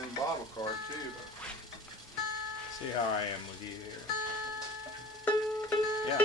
send bottle card too. See how I am with you here. Yeah.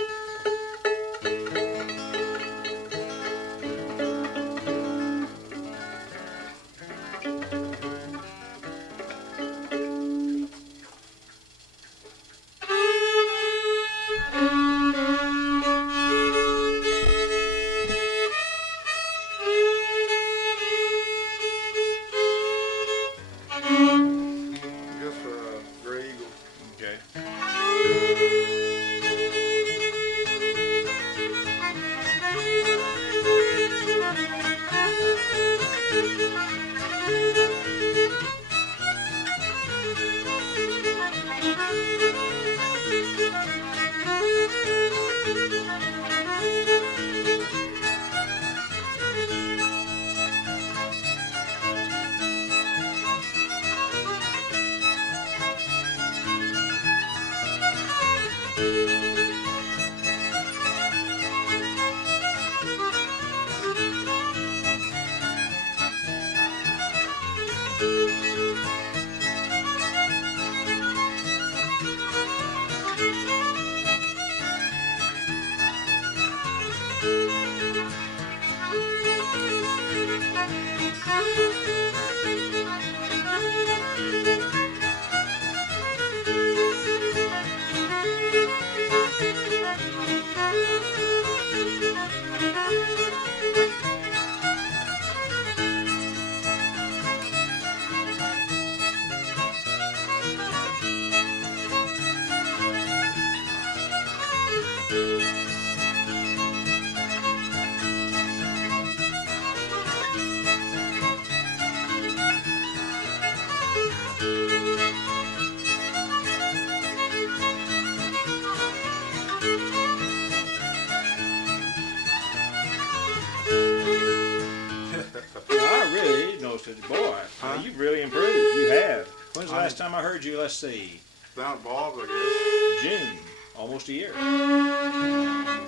Boy, you've really improved. You have. When's the last time I heard you? Let's see. Down at Bob's, I guess. June. Almost a year.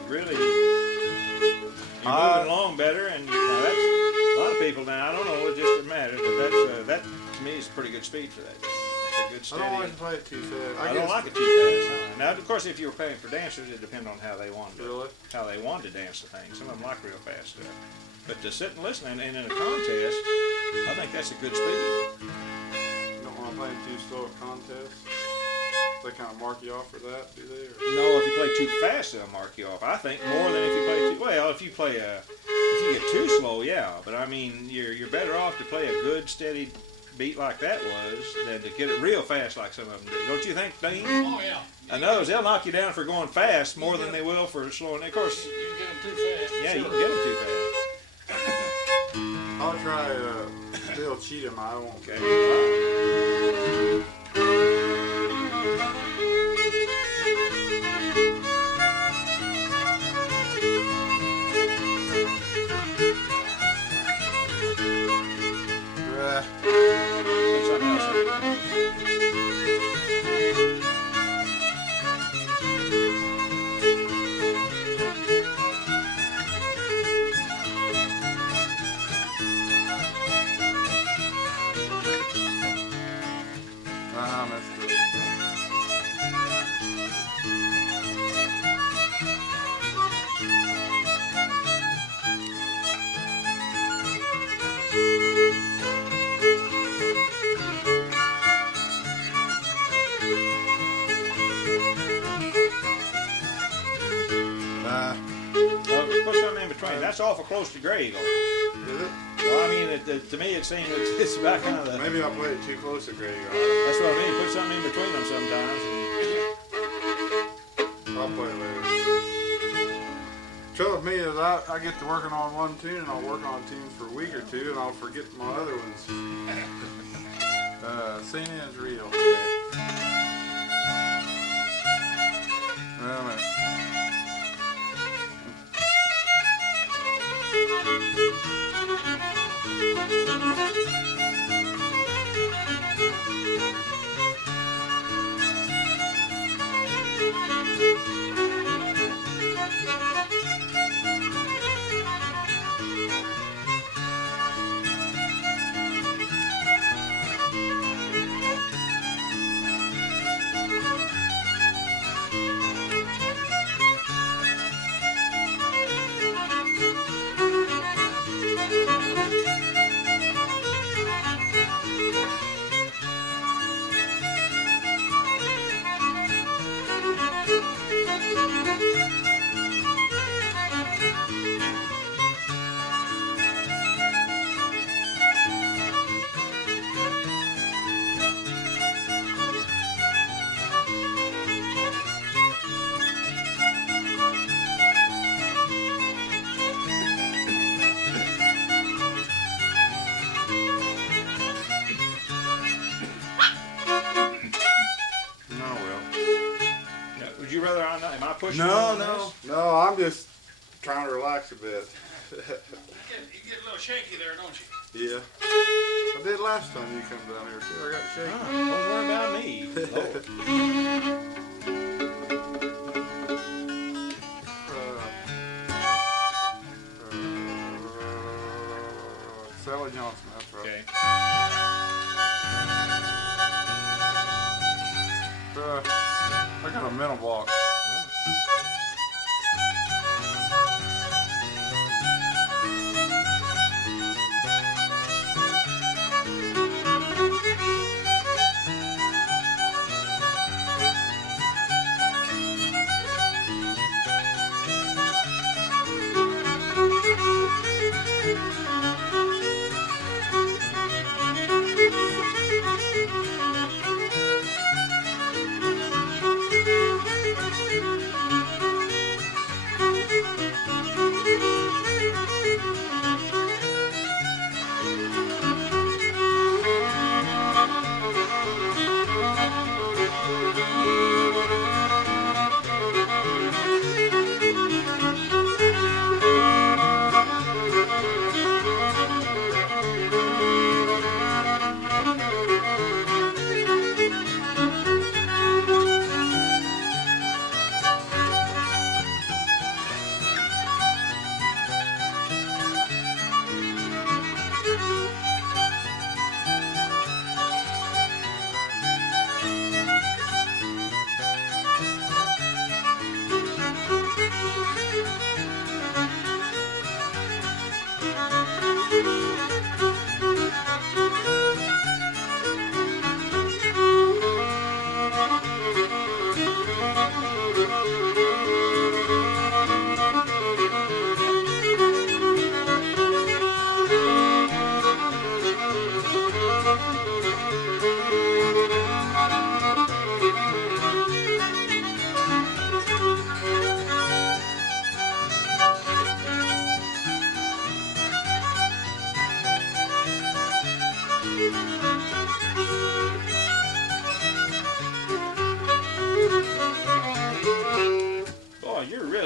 Really. You're moving along better, and that's a lot of people now. I don't know. It just matters, but that to me is a pretty good speed for that. It's a good steady. I don't like to play it too fast. I don't like it too fast. Huh? Now, of course, if you were playing for dancers, it depends on how they wanted how they wanted to dance the thing. Some of them like real fast stuff. But to sit and listen, and in a contest, I think that's a good speed. You don't want to play too slow at contests? They kind of mark you off for that, do they? Or? No, if you play too fast, they'll mark you off. I think more than if you play too well. If you get too slow, yeah. But I mean, you're better off to play a good, steady beat like that was than to get it real fast like some of them do. Don't you think, Dean? Oh yeah. I know they'll knock you down for going fast more than they will for slowing. Of course. You can get them too fast. Yeah, you can get them too fast. I'll try Bill Cheatham. I won't. Okay. That's awful close to Grey Eagle. Is it? Well, I mean, to me it seems it's about kind of the... Maybe I played it too close to Grey Eagle. That's what I mean. Put something in between them sometimes. I'll play it later. Trouble with me is I get to working on one tune and I'll work on tunes for a week or two and I'll forget my other ones. Seeing is real. Well, man. Would you rather am I pushing? No. I'm just trying to relax a bit. You get a little shaky there, don't you? Yeah. I did last time you come down here too. I got shaky. Don't worry about me. Lord. Sally Johnston, that's right. Okay. I got a mental block.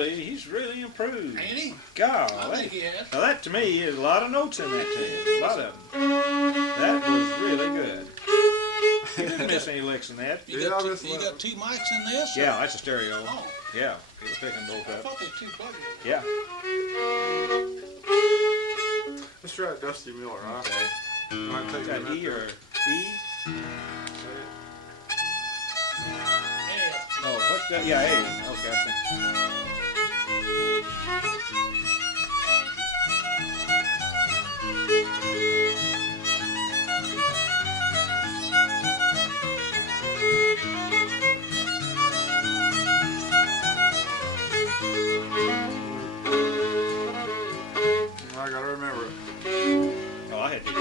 He's really improved. Ain't he? God, I think he has. now that to me is a lot of notes in that tune. A lot of them. That was really good. You didn't miss any licks in that. You got two mics in this? Yeah, that's a stereo. Oh. Yeah, it was picking both I up. thought they were two plugged. Yeah. Let's try Dusty Miller, huh? Okay. Might take Is that a E minute. or E? Yeah. Oh, what's that? Yeah, A. Okay, I think. I gotta remember it. Oh, I had to.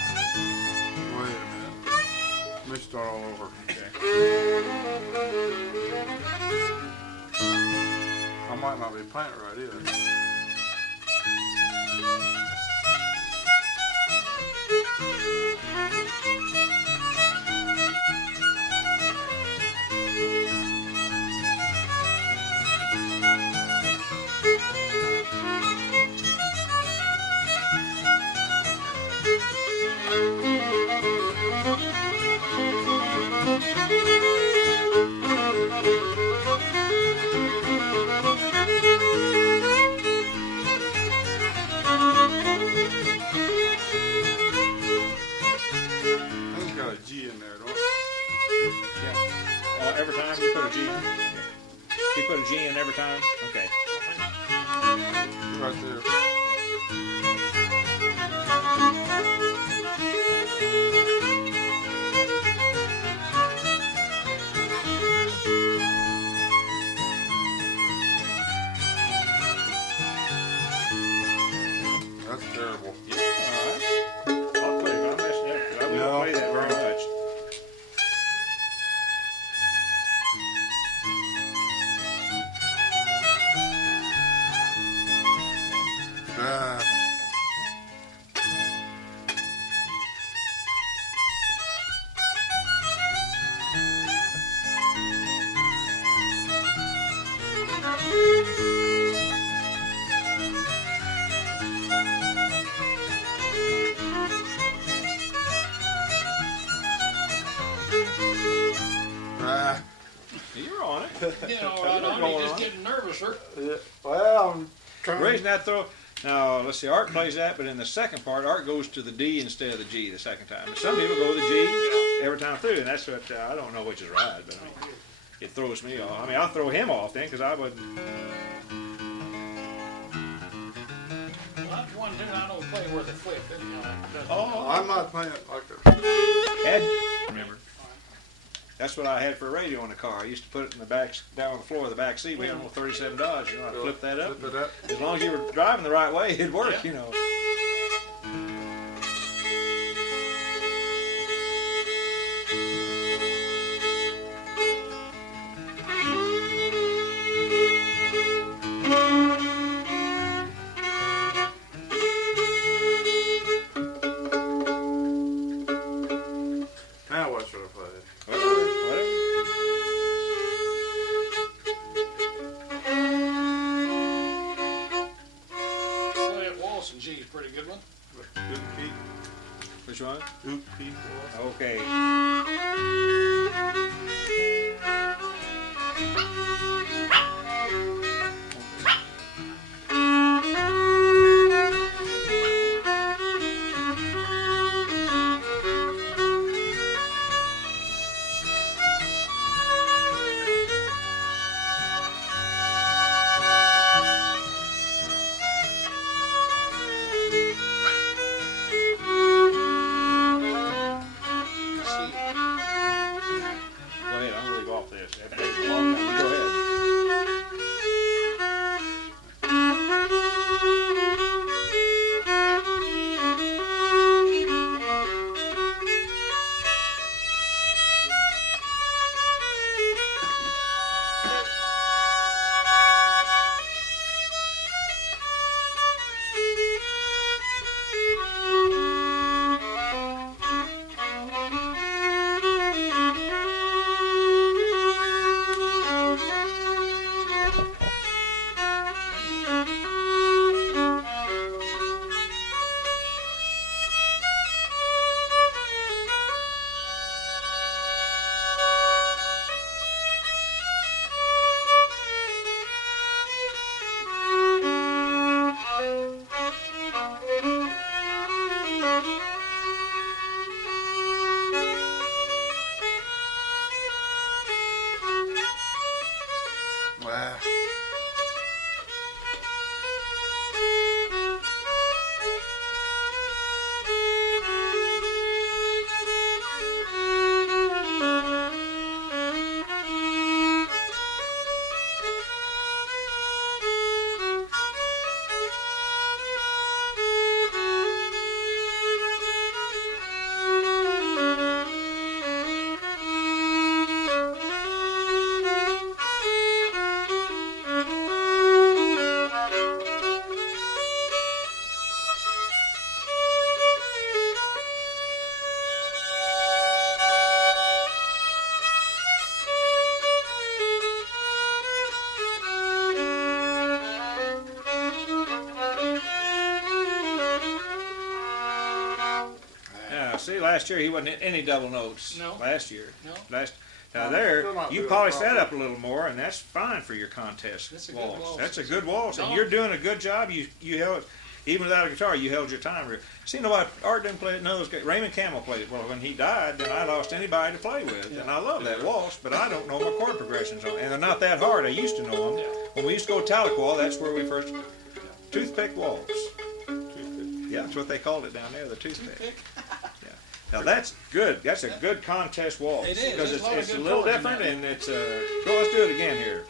Wait a minute. Let me start all over. Okay. I might not be playing it right either. I think it's got a G in there, don't it? Yeah. Every time you put a G in? You put a G in every time? Okay. Right there. comfortable. Yeah, all right. I'll play it. I'm messing you up because I won't play that very much. You're on it. Getting all right on me, just getting nervous, sir. Yeah, well, I'm trying. Raising that throw. Now, let's see, Art plays that, but in the second part, Art goes to the D instead of the G the second time. And some people go to the G every time through, and that's what, I don't know which is right, but I mean, it throws me off. I mean, I'll throw him off then, because I wouldn't. Well, that's one tune I don't play worth a flip. I'm not playing it like a... Had, remember. That's what I had for a radio in the car. I used to put it in the back, down on the floor of the back seat. We had them $37. You know, I'd flip that up. Flip it up. As long as you were driving the right way, it'd work, you know. Now what should I play? Whatever. Play that waltz and G is a pretty good one. OokPic. Which one? OokPic Waltz. Okay. Go ahead. I'm gonna leave off this. That takes a long time. Go ahead. Wow. See, last year he wasn't in any double notes. No. Last year. No. Now I'm there, still not you doing polish it that properly. up a little more, and that's fine for your contest That's a good waltz. waltz. That's a good waltz, and No. you're doing a good job. You held, even without a guitar, you held your time. See, nobody, Art didn't play it. None of those guys. Raymond Campbell played it. Well, when he died, then I lost anybody to play with, and I love that waltz, but I don't know my chord progressions on, and they're not that hard. I used to know them. Yeah. When we used to go to Tahlequah, that's where we first toothpick waltz. Yeah, that's what they called it down there, the toothpick. Pick. Now that's good. That's a good contest waltz. It is. Because There's a lot of it's a good little chords in different, that. and it's go. Let's do it again here.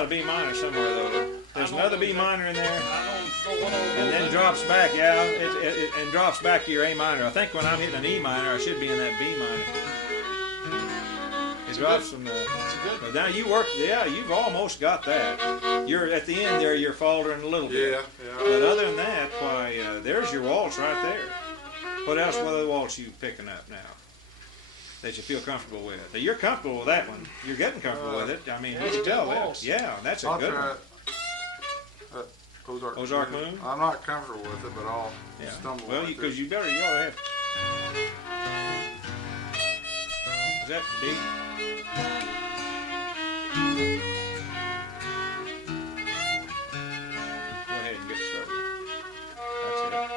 out a B minor somewhere though. There's another B minor in there, I don't know what all and then drops back. Yeah, and drops back to your A minor. I think when I'm hitting an E minor, I should be in that B minor. It drops from the. But now you work. Yeah, you've almost got that. You're at the end there. You're faltering a little bit. Yeah. But other than that, why, there's your waltz right there. What else? What other waltz you picking up now that you feel comfortable with? Now, you're comfortable with that one. You're getting comfortable with it. I mean, you can tell that. Yeah, that's a good one. Ozark Moon? I'm not comfortable with it, but I'll stumble. Well, because you ought to have. Is that D? Go ahead and get started. That's it.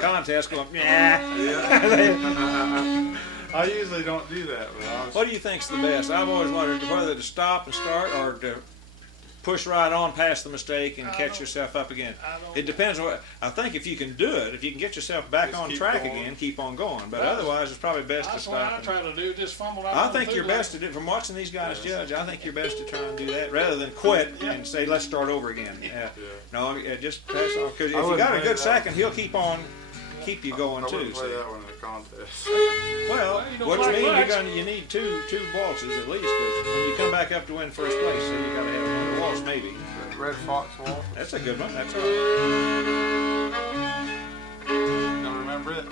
Contest going, yeah. I usually don't do that, but what do you think's the best? I've always wondered whether to stop and start or to push right on past the mistake and catch yourself up again. It depends on what. I think if you can do it, if you can get yourself back on track again, keep on going. But otherwise, it's probably best to stop. That's what I try to do, just fumble out. I think you're best to do, from watching these guys judge, I think you're best to try and do that rather than quit and say, let's start over again. No, just pass on. Because if you got a good second, he'll keep you going too. I wouldn't play that one in a contest. Well, what you mean, you need two waltzes at least, because when you come back up to win first place, so you got to have another waltz maybe. Red Fox Waltz. That's a good one. That's all right. Don't remember it?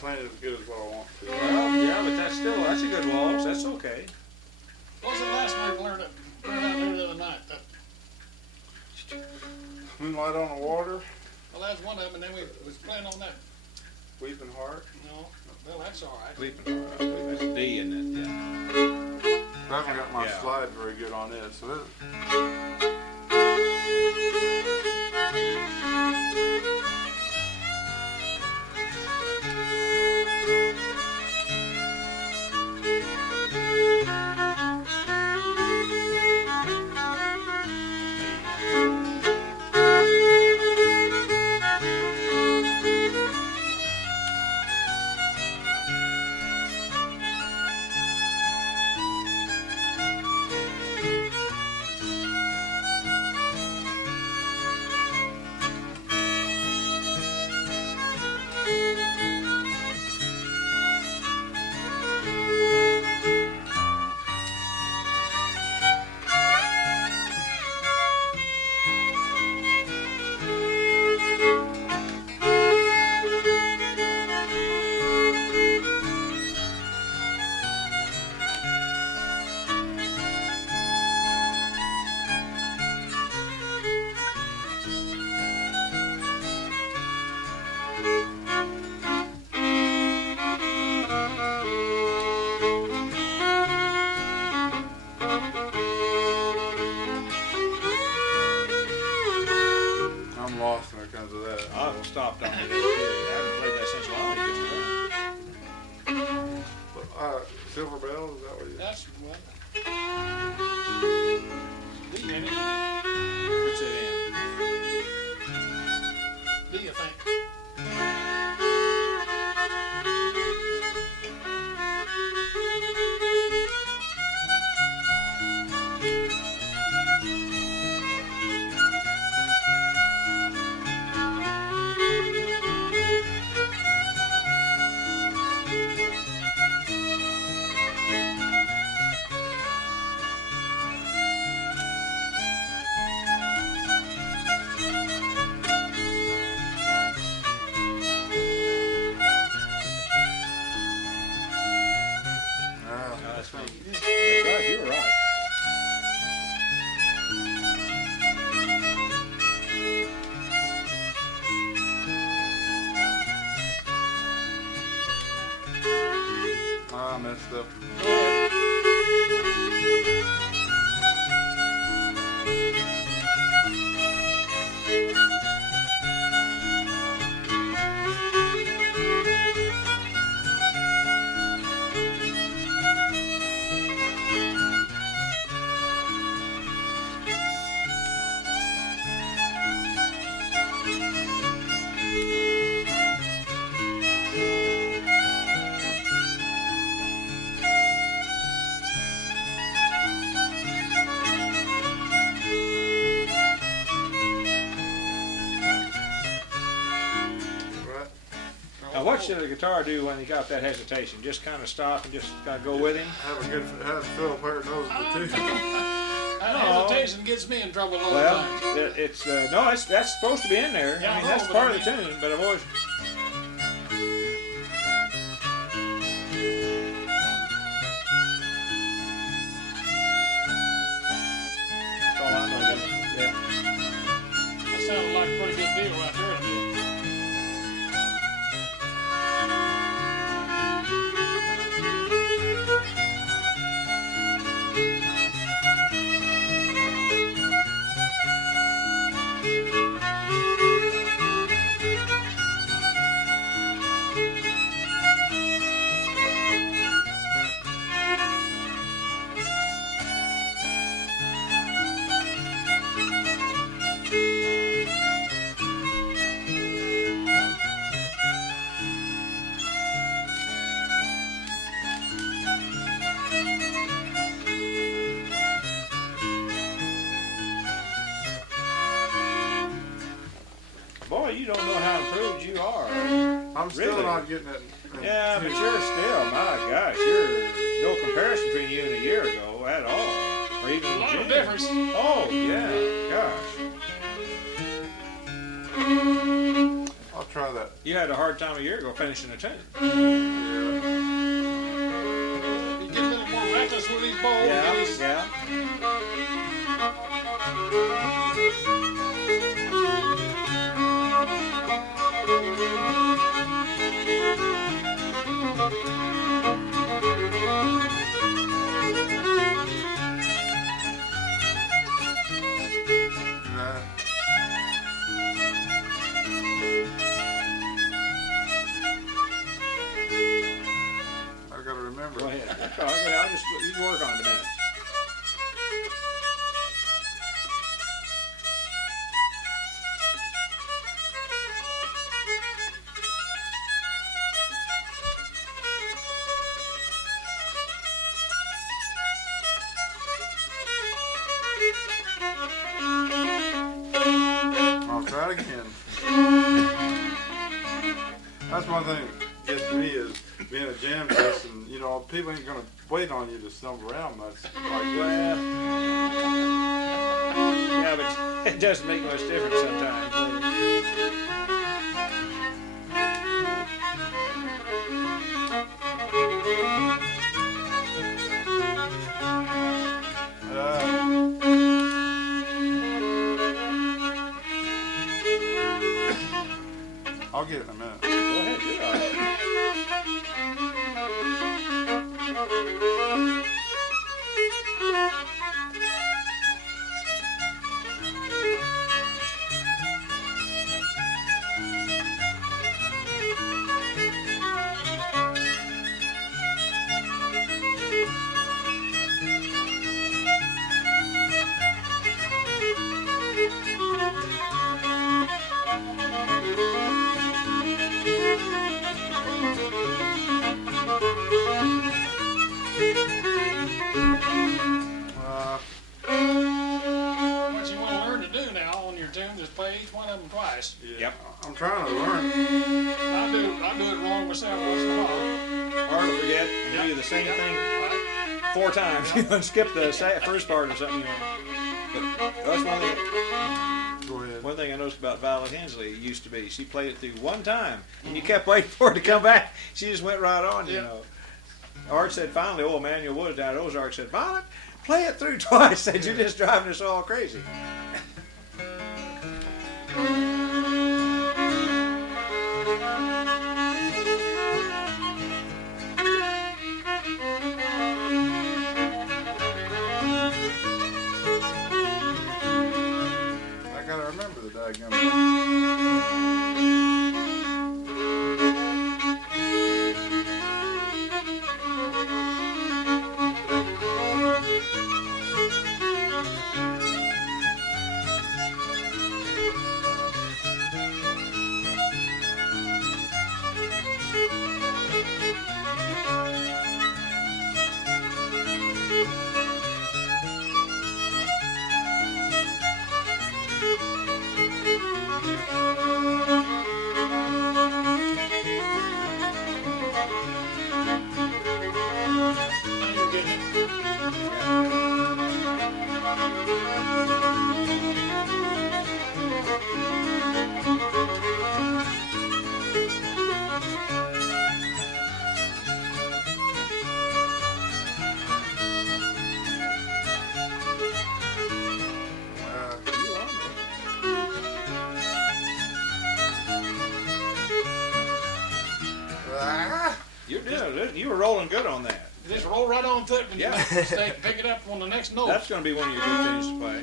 playing it as good as what I want to. Well, yeah, but that's a good waltz. That's okay. What was the last one we learned out there the other night? Moonlight on the Water, Well, that's one of them, and then we was playing on that. Weeping Heart. No, well, that's all right. Sleeping. That's a D in it. Yeah. I haven't got my Yeah. slide very good on this. So this, I'm lost when it comes to that. I've stopped on it too. I haven't played that since Lonnie. Silver Belle, is that what you? That's one. D in it. What's it in? D, I think. That's right. You were right. I messed up. Now, what should the guitar do when he got that hesitation? Just kind of stop and just kind of go with him? Have a fiddle player knows the tune. That No. hesitation gets me in trouble all the Well, time. it's no, that's supposed to be in there. Yeah, I mean, I that's know, part but of the tune. But I've always that's all I know. Yeah. That sounded like a pretty good deal right there. to me. Boy, you don't know how improved you are. I'm still Really? not getting it. Yeah, but you're still, my gosh, you're no comparison between you and a year ago at all, or even A lot of June. difference. Oh yeah, gosh. I'll try have that. You had a hard time a year ago finishing a tune. Yeah. You get a little more reckless with these bowls. Yeah. I gotta remember. Go ahead. That's all right. I'll just, you can work on it in a minute. I'll try it again. That's one thing that gets me is being a jam session. You know, people ain't gonna wait on you to stumble around much like this. Well, yeah, but it doesn't make much difference sometimes. I'll get it in a minute. Go ahead, do it. What you want to learn to do now on your tunes is play each one of them twice. Yeah. Yep. I'm trying to learn. I do it wrong myself once in a while. Hard to forget and do the same thing 4 times. You know, and skip the first part or something. You know. But that's Go ahead. one thing I noticed about Violet Hensley used to be. She played it through one time, and you kept waiting for it to come back. She just went right on, you Yeah. know. Art said finally, old Manuel Woods down at Ozarks said, Violet, play it through twice. Said, you're just driving us all crazy. I gotta remember the daggum. Now you're getting it. You're doing it. You were rolling good on that. Just roll right on through it and Yeah. pick it up on the next note. That's going to be one of your good things to play.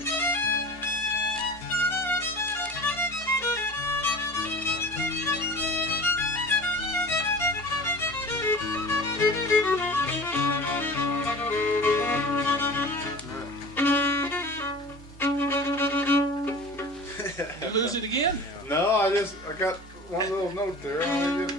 You lose it again? No, I got one little note there. I didn't.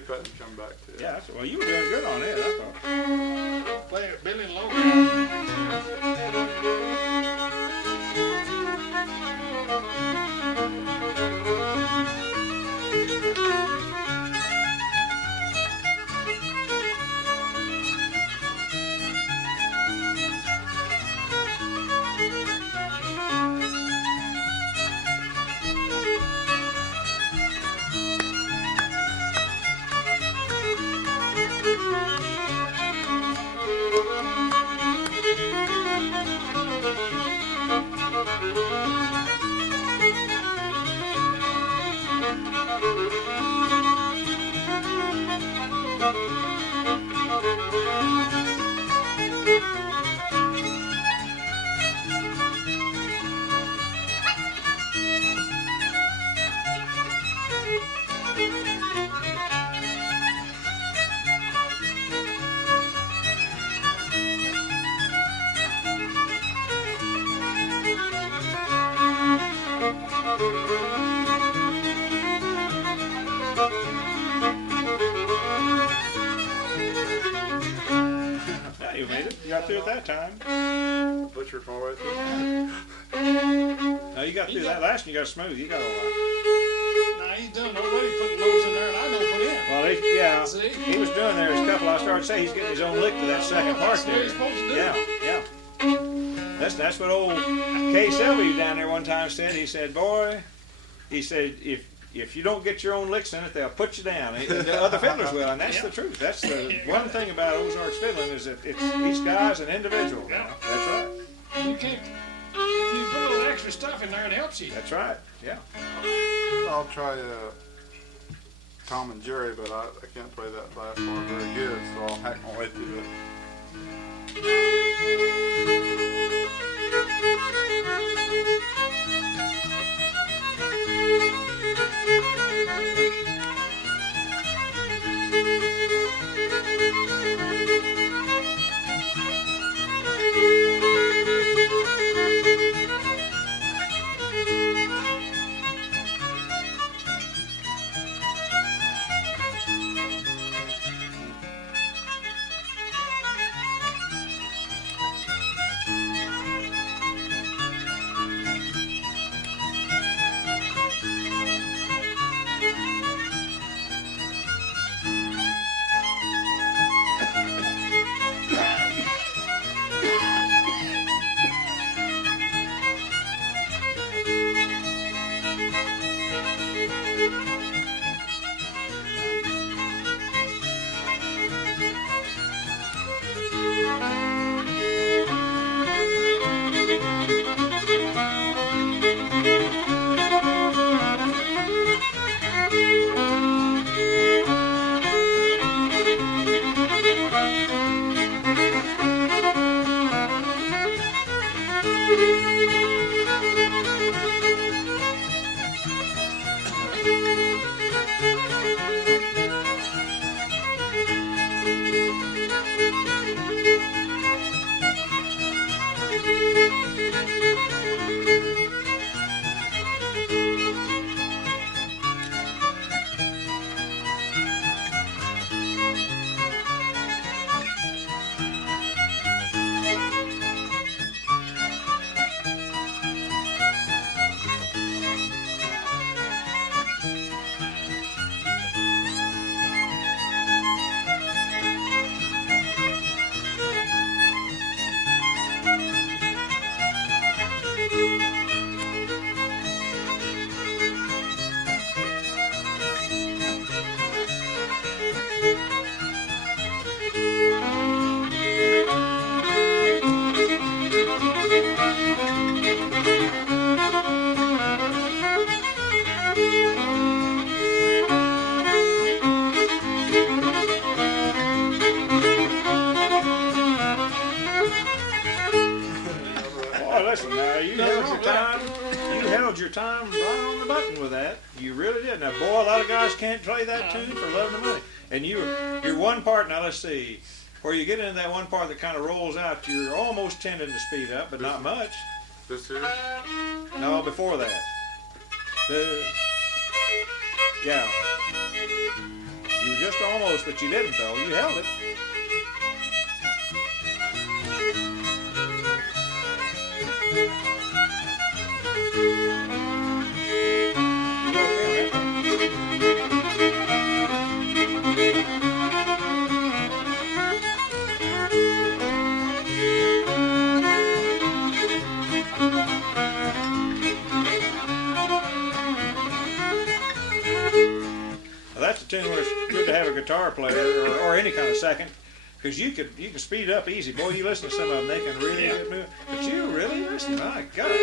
skip that and come back to it. Yeah, well, you were doing good on it, I thought. Play it, Billy Lowground. Yeah, you made it. You got through it that time. Butchered my way through. No, you got through that last one. You got smooth. You got all that. Now he's done already putting lows in there and I don't put in. Well, yeah, See? he was doing there his couple. I started to say he's getting his own lick to that second part That's what there. he's supposed to do. Yeah, yeah. That's what old K. Selby down there one time said. He said, boy, he said, if you don't get your own licks in it, they'll put you down. The other fiddlers will, and that's Yeah. the truth. That's the one thing about Ozarks fiddling is that each guy's an individual now. Yeah. That's right. You can't, if you put a little extra stuff in there, it helps you. That's right. Yeah. I'll try Tom and Jerry, but I can't play that last part very good, so I'll hack my way through it. Listen, now you held your time right on the button with that. You really did. Now, boy, a lot of guys can't play that tune for love and money. And your one part. Now let's see, where you get into that one part that kind of rolls out, you're almost tending to speed up, but not much. This here? No, before that. Yeah. You were just almost, but you didn't though. You held it. That's a tune where it's good to have a guitar player or any kind of second, because you can speed it up easy. Boy, you listen to some of them, they can really get moving. But you really listen, my gosh,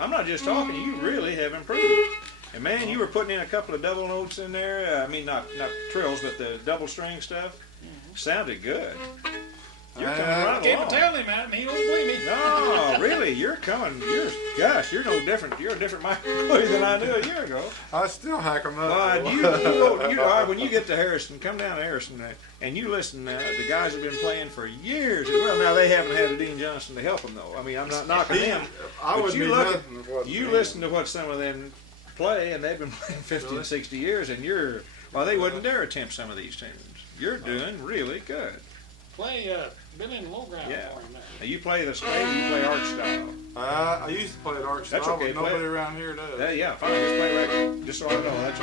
I'm not just talking. You really have improved. And man, you were putting in a couple of double notes in there. I mean, not trills, but the double string stuff. Sounded good. You're coming right along. Can't tell him that, and he don't believe me. No, really, you're coming. You're no different. You're a different McCluey than I knew a year ago. I still hack them up. All right, when you get to Harrison, come down to Harrison, and you listen. The guys have been playing for years. Well, now they haven't had a Dean Johnston to help them though. I mean, I'm not knocking them. But you listen to what some of them play, and they've been playing 50 and 60 years, and they wouldn't dare attempt some of these tunes. You're doing really good. Play been in Lowground for him now. Now you play the spade, you play art style. I used to play it art style, okay, but nobody around here does. Yeah, fine. Just play record. Just so I know. That's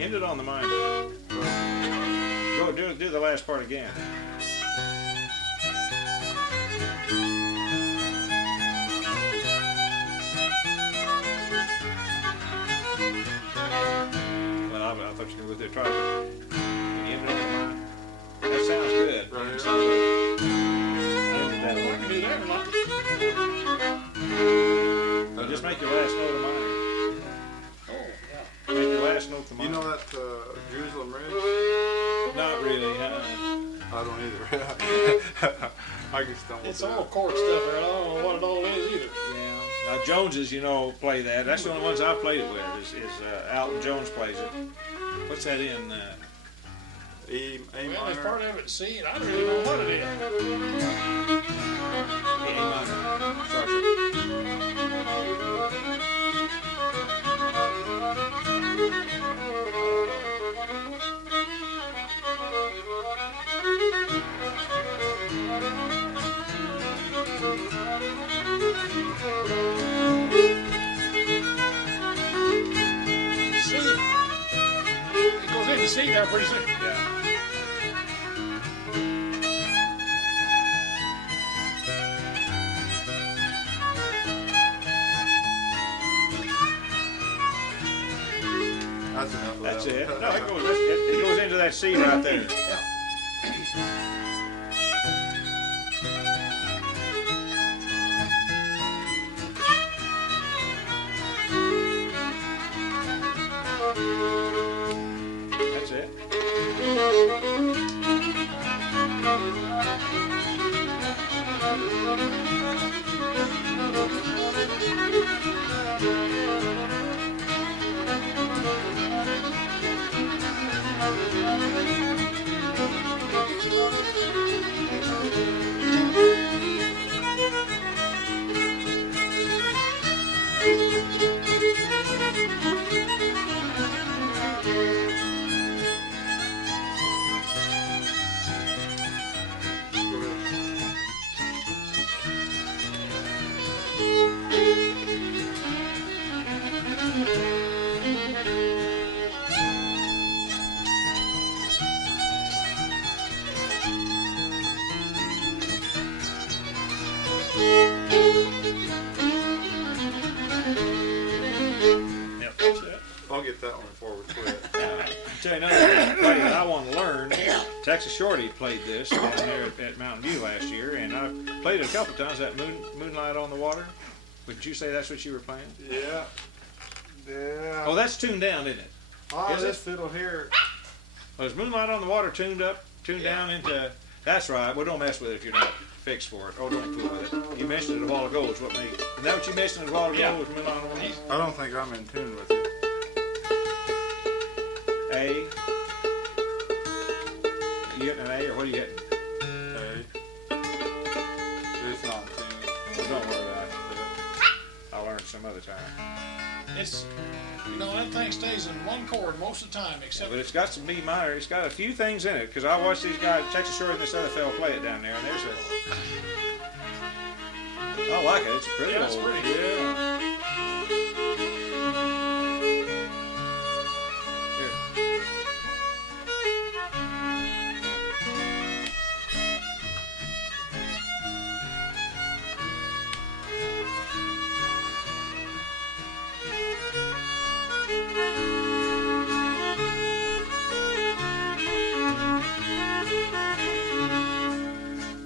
End it on the minor. Go do the last part again. Well, I thought you were going to go there try to end it on the minor. That sounds good. Right. I can do that or not. Just make your last note a minor. Make your last note the minor. You know that Jerusalem Ridge? Not really. I don't either. I can stumble. It's all chord stuff there. I don't know what it all is either. Yeah. Now Joneses, play that. That's the only ones I've played it with. Is Alton Jones plays it. What's that in? A minor. Well, there's part of it C, and I don't really know what it is. A minor. Sorry. C. It goes into C there pretty soon. Yeah. That's enough of That's that it. one. No, it goes into that C right there. That's it. that one before we quit. Tell you another play that I want to learn. Texas Shorty played this down there at Mountain View last year, and I played it a couple times. That Moonlight on the Water. Would you say that's what you were playing? Yeah. Yeah. Oh, that's tuned down, isn't it? Oh, Is this it? fiddle here. Was Moonlight on the Water tuned down into? That's right. Well, don't mess with it if you're not fixed for it. Oh, don't fool with it. You mentioned it a while ago. Is what made? Is that what you mentioned a while ago? Yeah. Was Moonlight on the Water? I don't think I'm in tune with it. A. You getting an A or what are you getting? Hey. It's not in tune. Well, don't worry about it. I'll learn some other time. It's, you know, that thing stays in one chord most of the time, Yeah, except but it's got some B minor. It's got a few things in it because I watched these guys, Texas Shorty and this other fellow play it down there, and there's a. I like it. It's pretty. Yeah, it's old. pretty. Yeah.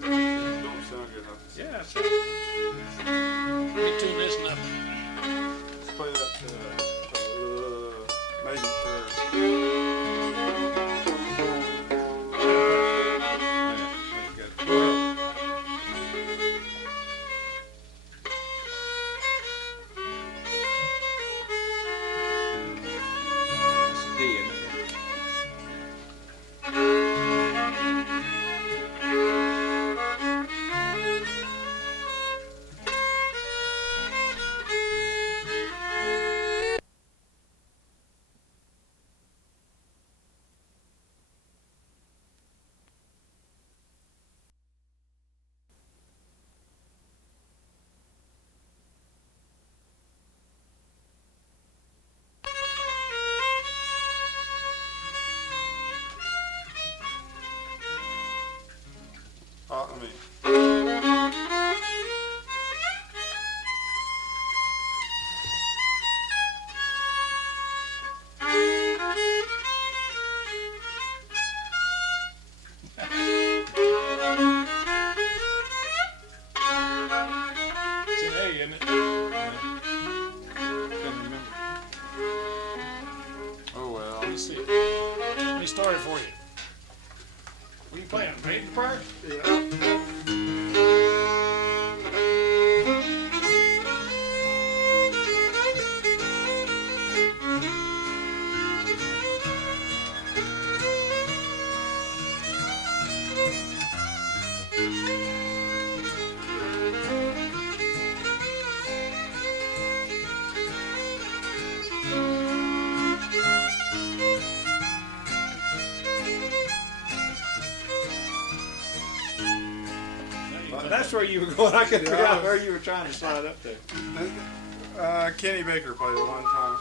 Don't sound good enough. Yeah. It's let me tune this up. Let's play that Maiden prayer. good. Go ahead. It's a D, isn't it? I mean, It's an A, isn't it? Couldn't remember. oh well. Let me see. Let me start it for you. What are you playing? Maiden prayer? That's where you were going. I couldn't figure out where you were trying to slide up there. Kenny Baker played it one time.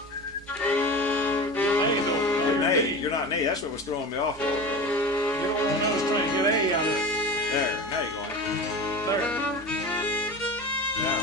You're an A. You're not an A. That's what was throwing me off. You're the one that was trying to get A out of it. There. Now you're going. There. Now.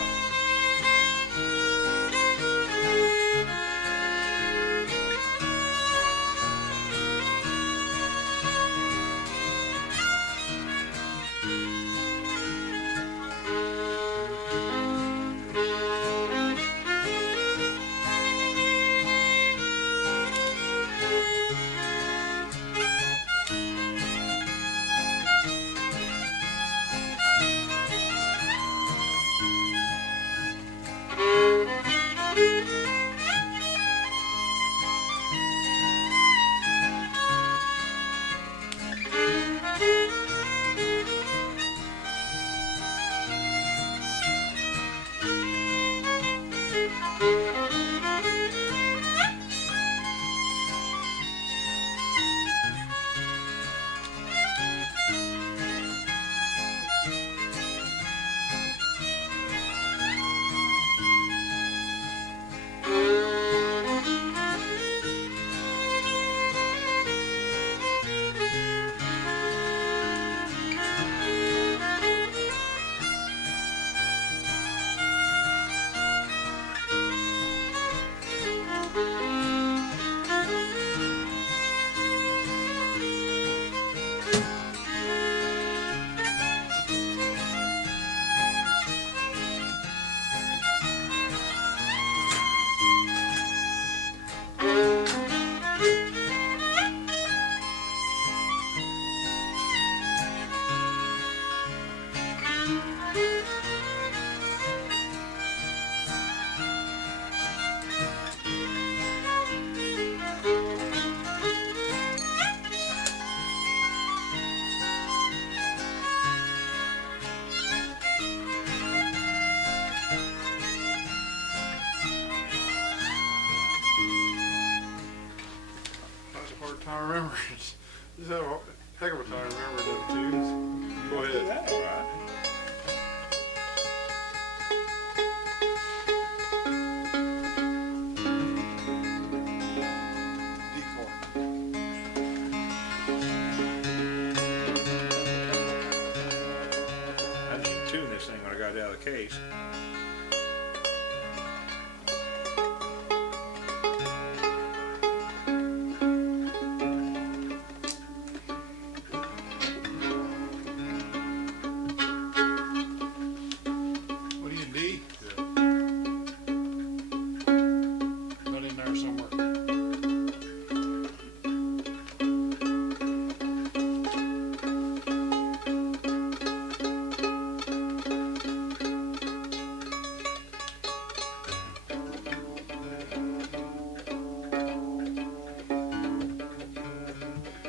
remember. Just have a heck of a time remembering them tunes. Go ahead. That's all right. I didn't even tune this thing when I got it out of the case. What do you D? Yeah. Got in there somewhere.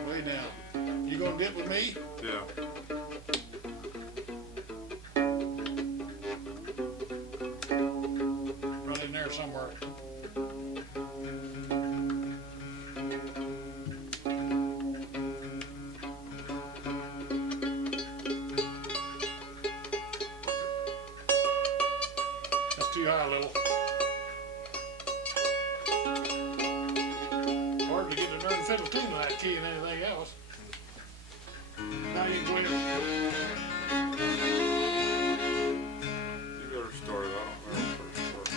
Way down. You gonna dip with me? Yeah. Right in there somewhere. That's too high a little. Hard to get the darn fiddle tune in that key and anything else. Now you can go ahead. You better start it. I don't remember the first part.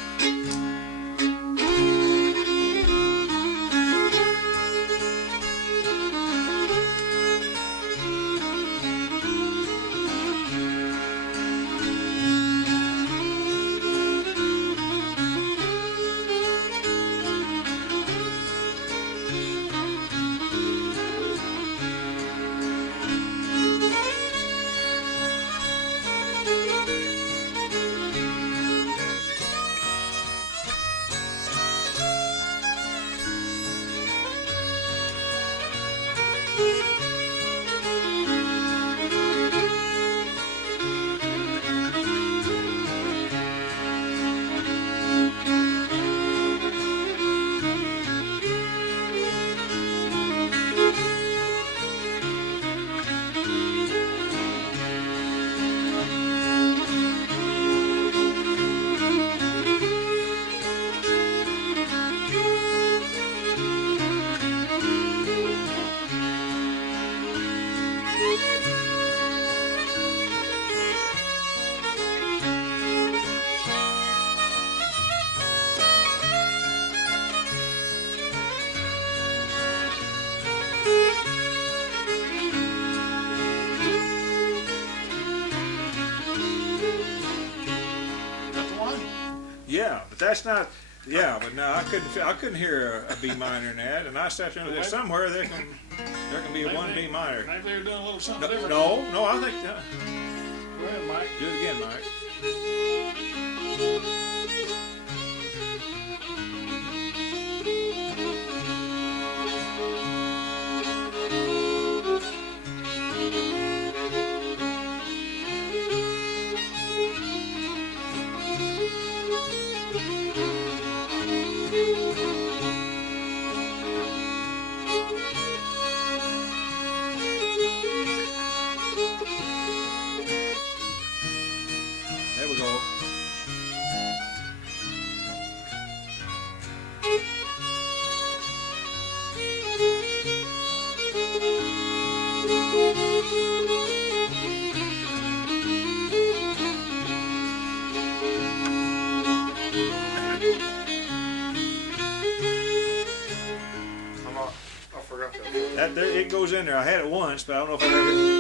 That's the one. Yeah, but that's not. Yeah, but no, I couldn't hear a B minor in that, and I sat there. There's somewhere there can be a one B minor. Maybe they're doing a little something No, different. no, I think. Go ahead, Mike. Do it again, Mike. There we go. I forgot that. That there, it goes in there. I had it once, but I don't know if I ever.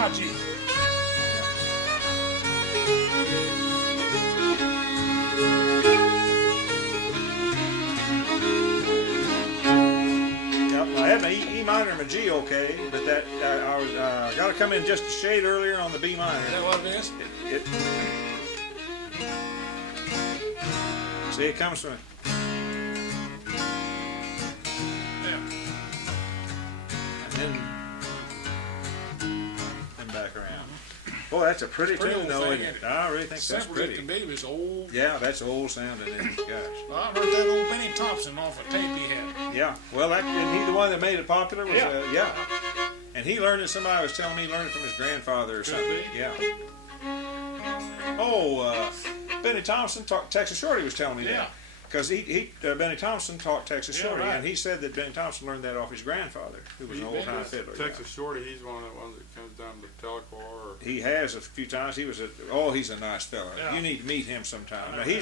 high G. I had my E minor and my G okay, but that I was got to come in just a shade earlier on the B minor. Is that what it is? See, it comes from. Yeah. And then back around. Boy, that's a pretty tune, though, isn't it? I really think that's Simple as it pretty. can be, but it's old. Yeah, that's old sounding, isn't it? Gosh. Well, I heard that old Benny Thompson off a tape he had. Yeah. Well, and he the one that made it popular was Yeah. yeah. And he learned it. Somebody was telling me he learned it from his grandfather or something. be. Yeah. Oh, Benny Thompson Texas Shorty was telling me Yeah. that. Because Benny Thompson taught Texas Yeah, Shorty, right. and he said that Benny Thompson learned that off his grandfather, who was an old-time fiddler. Texas Shorty, he's one of the ones that comes down to Telcor. Or He has a few times. He's a nice fella. Yeah. You need to meet him sometime. Now, I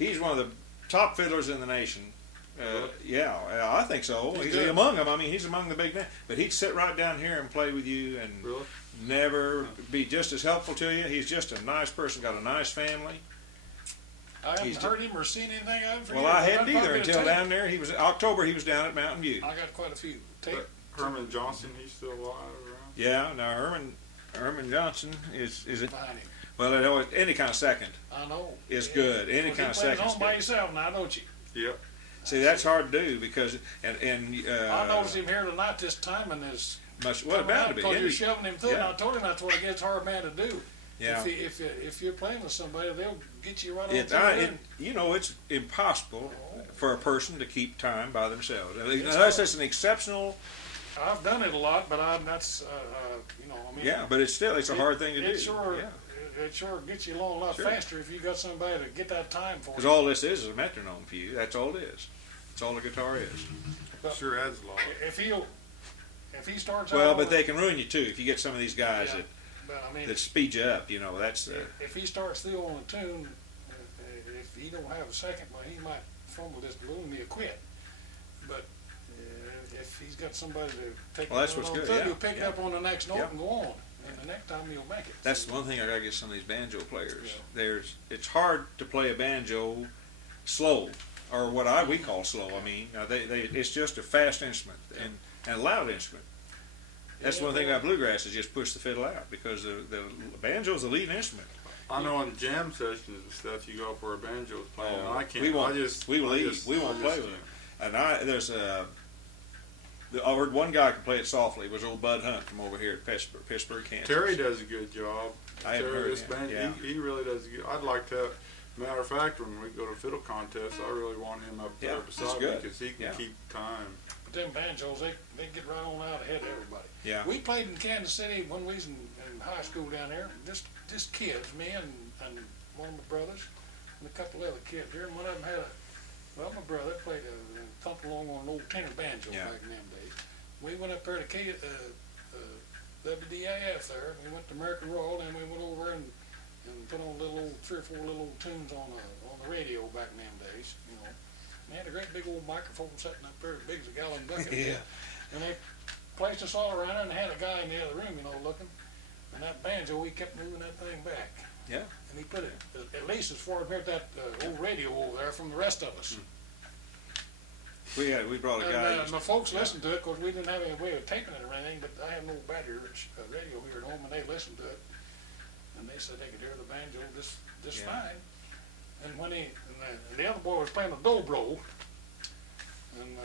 he's one of the top fiddlers in the nation. Really? Yeah, I think so. He's good. among them. I mean, he's among the big names. But he'd sit right down here and play with you and Really? never be just as helpful to you. He's just a nice person, got a nice family. I haven't He's heard him or seen anything of him for Well, years. I hadn't I've got either a bit of until tape. down there. He was October. He was down at Mountain View. I got quite a few tape. Herman Johnston, he's still alive around. Yeah. Now Herman Johnston is it? Behind him. Well, it always, any kind of second I know. is good. Any Well, kind of he plays second. home by himself now, don't you? Yep. See, that's hard to do because I noticed him here tonight. This timing is much what about to be? because isn't you're it? shoving him through. Yeah. And I told him that's what it gets hard man to do. Yeah. If you're playing with somebody, they'll get you right on It's it's impossible for a person to keep time by themselves unless it's an exceptional. I've done it a lot, but that's I mean. Yeah, but it's a hard thing to do. It sure, Yeah. it sure gets you along a lot Sure. faster if you got somebody to get that time for Because you. all this is a metronome for you. That's all it is. That's all a guitar is. But Sure adds a lot. If he starts Well, out but they can ruin you too if you get some of these guys Yeah. But I mean, that speed you up. That's if he starts through on a tune, if he don't have a second, well, he might fumble this balloon and he'll quit. But if he's got somebody to take Well, that's it what's on good, through, yeah, he'll pick it yeah. up on the next note Yeah. and go on. And the next time he'll make it. that's the one thing I gotta get some of these banjo players. Yeah. It's hard to play a banjo slow or what we call slow. I mean, it's just a fast instrument and a loud instrument. That's Yeah, one thing well- about bluegrass is just push the fiddle out because the banjo is the lead instrument. I know in jam sessions and stuff, you go up where a banjo's playing, and I can't. We won't. I just, we will I leave. just- We I won't just play with him. And I heard one guy could play it softly. It was old Bud Hunt from over here at Pittsburgh, Kansas. Terry does a good job. I haven't Terry, heard this him, band, yeah. he really does good. I'd like to. Matter of fact, when we go to fiddle contests, I really want him up Yeah, there that's beside me good. because he can Yeah. keep time. But them banjos, they get right on out ahead of everybody. Yeah. We played in Kansas City when we was in high school down there. Just kids, me and one of my brothers and a couple other kids here. And one of them had my brother played a thump along on an old tenor banjo Yeah. back in them days. We went up there to WDAF there. We went to American Royal, and we went over and put on three or four little old tunes on the radio back in them days. And they had a great big old microphone sitting up there, as big as a gallon bucket. Yeah. And they placed us all around and had a guy in the other room, looking. And that banjo, he kept moving that thing back. Yeah. And he put it at least as far as that old radio over there from the rest of us. We brought a guy. And my folks listened to it because we didn't have any way of taping it or anything, but I had an old battery radio here at home, and they listened to it. And they said they could hear the banjo just fine. And when the other boy was playing a dobro, and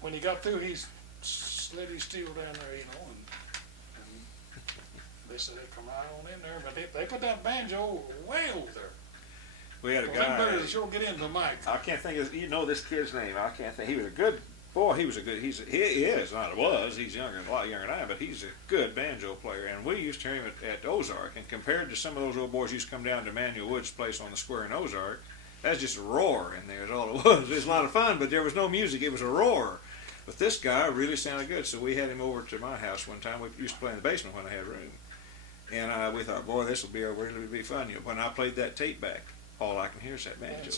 when he got through, he slid his steel down there, and they said they'd come right on in there, but they put that banjo way over there. We had a Well, them guy. better sure get into the mic. I can't think of this kid's name. I can't think. He was a good boy. He is not was. He's a lot younger than I am, but he's a good banjo player. And we used to hear him at Ozark. And compared to some of those old boys who used to come down to Manuel Wood's place on the square in Ozark, that's just a roar in there. Is all it was. It was a lot of fun, but there was no music. It was a roar. But this guy really sounded good, so we had him over to my house one time. We used to play in the basement when I had room, and we thought, boy, this will really be fun. When I played that tape back, all I can hear is that banjo.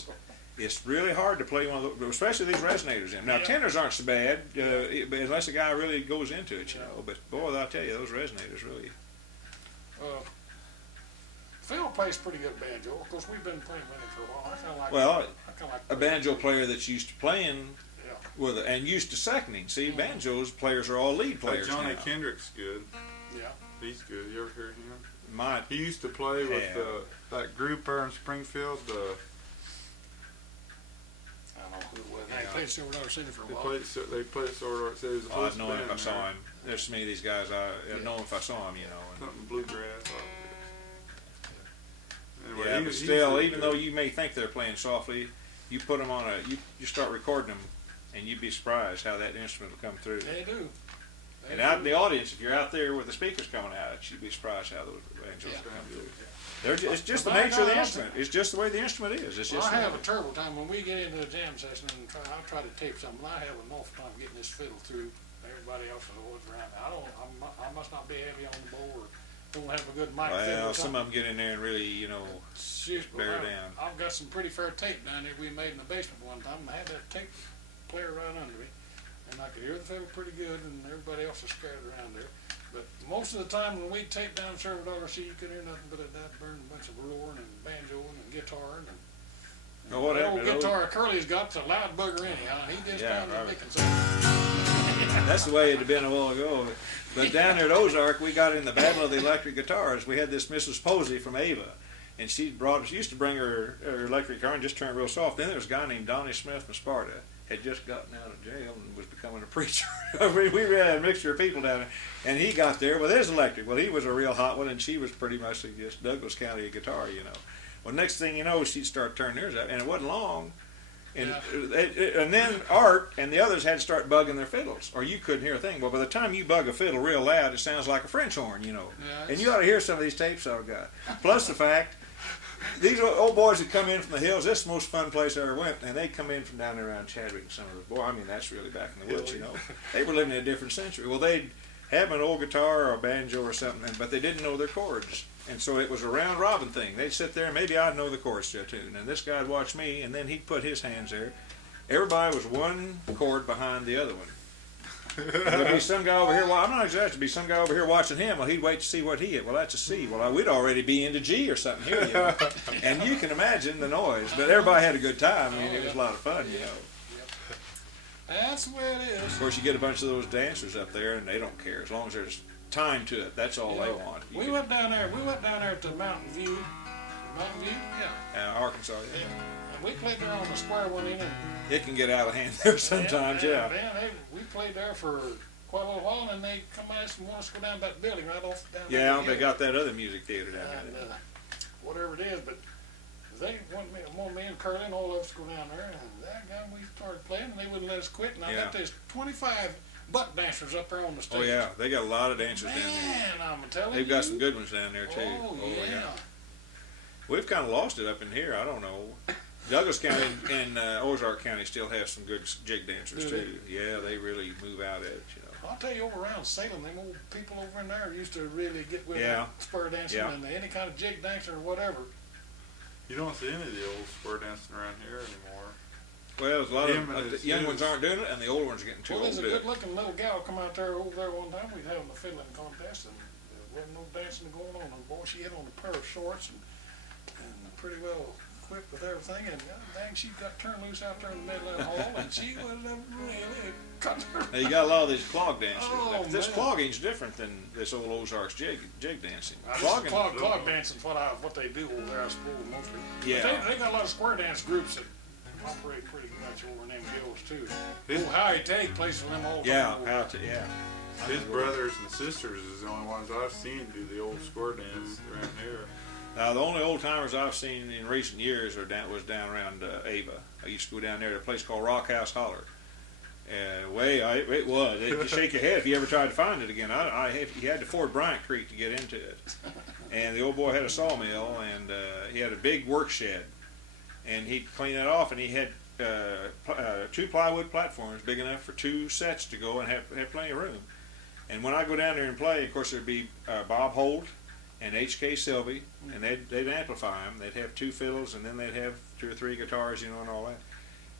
It's really hard to play one of those, especially these resonators in. Now, tenors aren't so bad, unless a guy really goes into it, But boy, I'll tell you, those resonators really. Phil plays pretty good banjo. Of course, we've been playing with him for a while. I kind of like. Well, I kinda like a banjo player that's used to playing Yeah. with and used to seconding. See, banjos players are all lead players Johnny now. Kendrick's good. Yeah. He's good. You ever hear him? My, He used to play with Yeah. that group there in Springfield. I don't know who it was. They Yeah. played Silver Dollar City for a They while. played Sword Art City. I'd know him if I saw him. There's so many of these guys I'd know him if I saw him, you know. And, Something bluegrass. Anyway, yeah, but he's still, really even good. though you may think they're playing softly, you put them on you start recording them, and you'd be surprised how that instrument will come through. They do. They And out in do. the audience, if you're out there with the speakers coming out, you'd be surprised how those banjos Yeah. come through. It's just the But I nature of the got- instrument. It's just the way the instrument is. It's Well, just I have a terrible time when we get into the jam session and I try to tape something. I have an awful time getting this fiddle through. Everybody else is always around. I must not be heavy on the bow or don't have a good mic fiddle. Well, or some something. of them get in there and really, bear down. I've got some pretty fair tape down there we made in the basement one time. I had that tape player right under me, and I could hear the fiddle pretty good, and everybody else was scattered around there. But most of the time when we tape down Silver Dollar City, you could hear nothing but that burning bunch of roaring and banjoing and guitaring and Oh, whatever, the old those- guitar Curly's got a loud bugger anyhow. He just Yeah, kind of right. making something. That's the way it had been a while ago. But down there at Ozark, we got in the Battle of the Electric Guitars. We had this Mrs. Posey from Ava, and she used to bring her electric guitar and just turn it real soft. Then there was a guy named Donnie Smith from Sparta, had just gotten out of jail and was becoming a preacher. I mean, we really had a mixture of people down there, and he got there with his electric. Well, he was a real hot one, and she was pretty much just Douglas County guitar, Well, next thing you know, she'd start turning hers up, and it wasn't long. And, and then Art and the others had to start bugging their fiddles, or you couldn't hear a thing. Well, by the time you bug a fiddle real loud, it sounds like a French horn, Yeah, And you ought to hear some of these tapes I've got. Plus the fact, these old boys that come in from the hills, this is the most fun place I ever went, and they come in from down there around Chadwick and some of the, boy, I mean, that's really back in the woods, They were living in a different century. Well, they'd have an old guitar or a banjo or something, but they didn't know their chords. And so it was a round robin thing. They'd sit there and maybe I'd know the chords to a tune. And this guy'd watch me and then he'd put his hands there. Everybody was one chord behind the other one. There'd be some guy over here, well, I'm not exaggerating, there'd be some guy over here watching him. Well, he'd wait to see what he hit. Well, that's a C. Well, we'd already be into G or something here, And you can imagine the noise. But everybody had a good time. I mean, it was a lot of fun, That's the way it is. Of course, you get a bunch of those dancers up there and they don't care. As long as there's time to it, that's all they want. We went down there to Mountain View. Mountain View? Yeah. Arkansas, yeah. And we played there on the square one in and It can get out of hand there sometimes, yeah. we played there for quite a little while, and they come at us and want us to go down that building right off down there. Yeah, they got that other music theater down And, there. whatever it is, but they wanted me and Curly and all of us to go down there, and that guy, we started playing, and they wouldn't let us quit, and I bet there's 25 butt dancers up there on the stage. Oh yeah, they got a lot of dancers down there. Man, I'm telling you. They've got some good ones down there too. Oh, yeah. We've kind of lost it up in here. I don't know. Douglas County and Ozark County still have some good jig dancers Do they? too. Yeah, they really move out at it, I'll tell you, over around Salem, them old people over in there used to really get with Yeah. spur dancing Yeah. and any kind of jig dancing or whatever. You don't see any of the old square dancing around here anymore. Well, there's a lot Him and of his- the young ones aren't doing it, and the old ones are getting too Well, old there's a to do it. good-looking little gal come out there over there one time. We was having a fiddling contest, and there wasn't no dancing going on. And boy, she had on a pair of shorts and pretty well equipped with everything. And God dang, she got turned loose out there in the middle of the hall, and she was really cut her. Now, you got a lot of these clog dancers. Oh, This man. clogging's different than this old Ozarks jig dancing. Clog dancing's what they do over there, I suppose, mostly. Yeah. But they got a lot of square dance groups that operate pretty much over in them hills too. His- Howie Tate plays for them all. Yeah, yeah. His brothers and sisters is the only ones I've seen do the old square dance around here. The only old timers I've seen in recent years was down around Ava. I used to go down there to a place called Rock House Holler. It was. It'd shake your head if you ever tried to find it again. You had to ford Bryant Creek to get into it. And the old boy had a sawmill, and he had a big work shed. And he'd clean it off, and he had 2 plywood platforms big enough for 2 sets to go and have plenty of room. And when I go down there and play, of course, there'd be Bob Holt and H.K. Sylvie, and they'd amplify them. They'd have 2 fiddles, and then they'd have 2 or 3 guitars, and all that.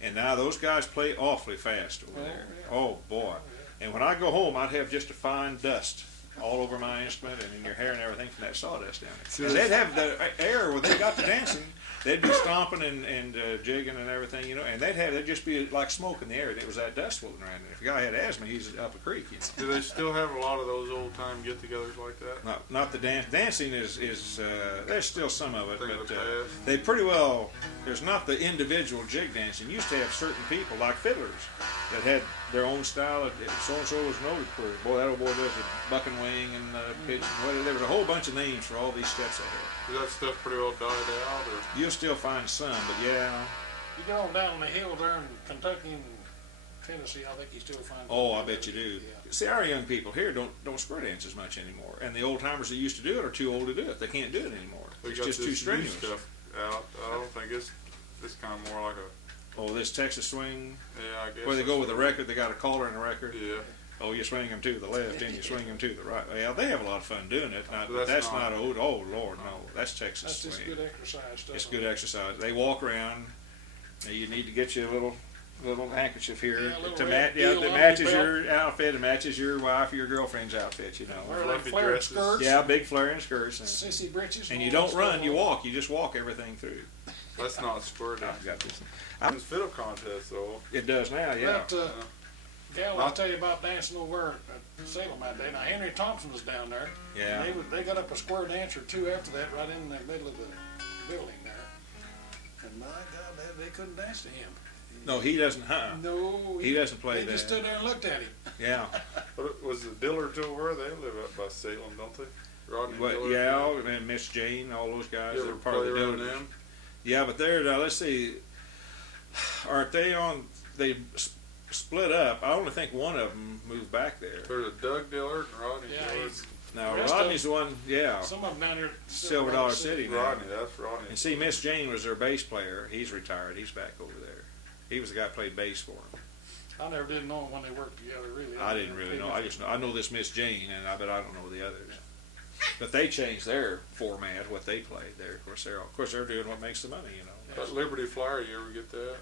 And now those guys play awfully fast over there. Yeah. Oh, boy. And when I go home, I'd have just a fine dust all over my instrument and in your hair and everything from that sawdust down there. 'Cause they'd have the air where they got to dancing. They'd be stomping and jigging and everything, you know, and there'd just be like smoke in the air. And it was that dust floating around. And if a guy had asthma, he's up a creek. You know? Do they still have a lot of those old time get-togethers like that? Not the dancing is there's still some of it, Thing of but the past. they pretty well. There's not the individual jig dancing. You used to have certain people like fiddlers that had their own style. So and so was noted for, boy, that old boy does a buck and wing and pitch and whatever. There was a whole bunch of names for all these steps they had. Is that stuff pretty well died out? Or? You'll still find some, but yeah. You get on down the hill there in Kentucky and Tennessee, I think you still find. Oh, I bet you do. Yeah. See, our young people here don't square dance as much anymore, and the old timers that used to do it are too old to do it. They can't do it anymore. They It's got just this too new strenuous. stuff out. I don't think it's kind of more like a. Oh, this Texas swing, Yeah, I guess. where they go that's with a what- record, they got a collar and a record. Yeah. Oh, you swing them to the left and you swing them to the right. Well, they have a lot of fun doing it. Not, But but that's that's not- not old. Oh Lord, no, that's Texas That's just swing. good exercise stuff. It's good exercise. They walk around. Now, you need to get you a little handkerchief here Yeah, a little to red match. Yeah, deal that on matches your your outfit. It matches your wife or your girlfriend's outfit. You know. Wear them Fluffy flared dresses. skirts. Yeah, big flaring skirts. Sissy britches. And all you that don't stuff run, you on. walk. You just walk everything through. That's not square dance. I've got this. It's fiddle contest though. It does now, yeah. That gal I tell you about dancing over at Salem that day. Now Henry Thompson was down there. Yeah. And they got up a square dance or two after that, right in the middle of the building there. And my God, they couldn't dance to him. No, he doesn't. No, He doesn't play They just that. stood there and looked at him. Yeah. What was the Dillards over there? They live up by Salem, don't they? Rodney But Dillard. yeah, and Miss Jane, all those guys You that ever are part of play the around Dillards. them? Yeah, but they're let's see, aren't they on? They split up. I only think one of them moved back there. There's a Doug Dillard and Rodney Yeah, Dillard. he's Now Rest Rodney's the one. Yeah, some of them down there. Silver Dollar City now. Rodney, that's Rodney. And see, Miss Jane was their bass player. He's retired. He's back over there. He was the guy who played bass for him. I never did know them when they worked together. Really, I didn't really know. I know this Miss Jane, but I don't know the others. But they changed their format, what they played there. Of course, they're doing what makes the money, you know. That Liberty Flyer, you ever get that?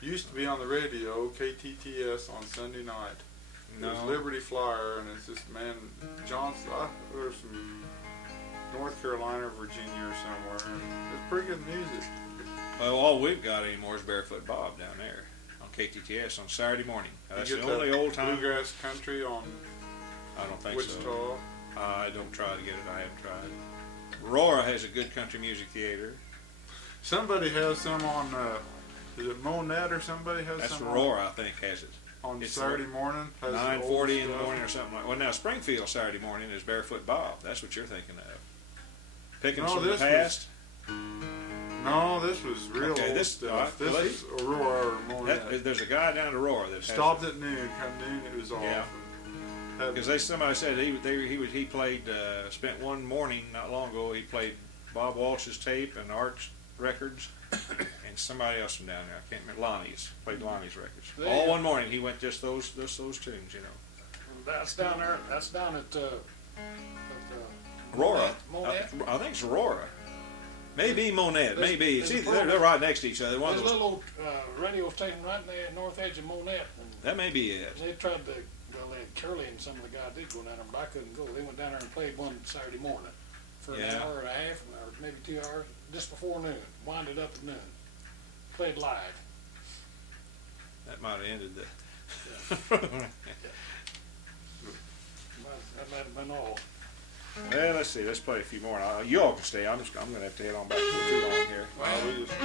Used to be on the radio, KTTS on Sunday night. It was No. Liberty Flyer, and it's this man, Johnston, there's some North Carolina or Virginia or somewhere. And it's pretty good music. Well, all we've got anymore is Barefoot Bob down there on KTTS on Saturday morning. That's You the get only that old time. bluegrass country on I don't think Wichita. so. I don't try to get it. I haven't tried. Aurora has a good country music theater. Somebody has some on, is it Monette or somebody has That's some Aurora, I think, has it. on It's Saturday morning? Has the old 9:40 in the stuff. morning or something like. Well, now Springfield Saturday morning is Barefoot Bob. That's what you're thinking of. Pickens No, from the this was- past. No, this was real Okay, old this- stuff. well, This is Aurora or Monette. There's a guy down in Aurora that Stopped at noon, come noon, it was off. Yeah. and because somebody said he played spent one morning not long ago. He played Bob Walsh's tape and Arch records, and somebody else from down there. I can't remember. Played Lonnie's records. There All you one morning. He went just those tunes, you know. That's down there. That's down at Aurora. Monette. I think it's Aurora. Maybe Monette. There's- Maybe. there's See, a they're program- right next to each other. One There's of a those. little radio station right there at north edge of Monette. And That may be it. they tried to, well, they had Curly and some of the guys did go down there, but I couldn't go. They went down there and played one Saturday morning for an Yeah. hour and a half, or maybe 2 hours, just before noon. Winded up at noon. Played live. That might have ended the. That might have been all. Well, let's see. Let's play a few more. You all can stay. I'm gonna have to head on back to too long here. we just,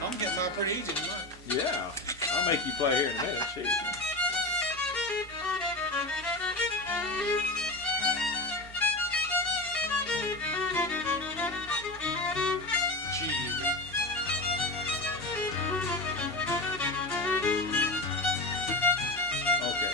I'm getting by pretty easy tonight. Yeah, I'll make you play here in a minute. See. Okay.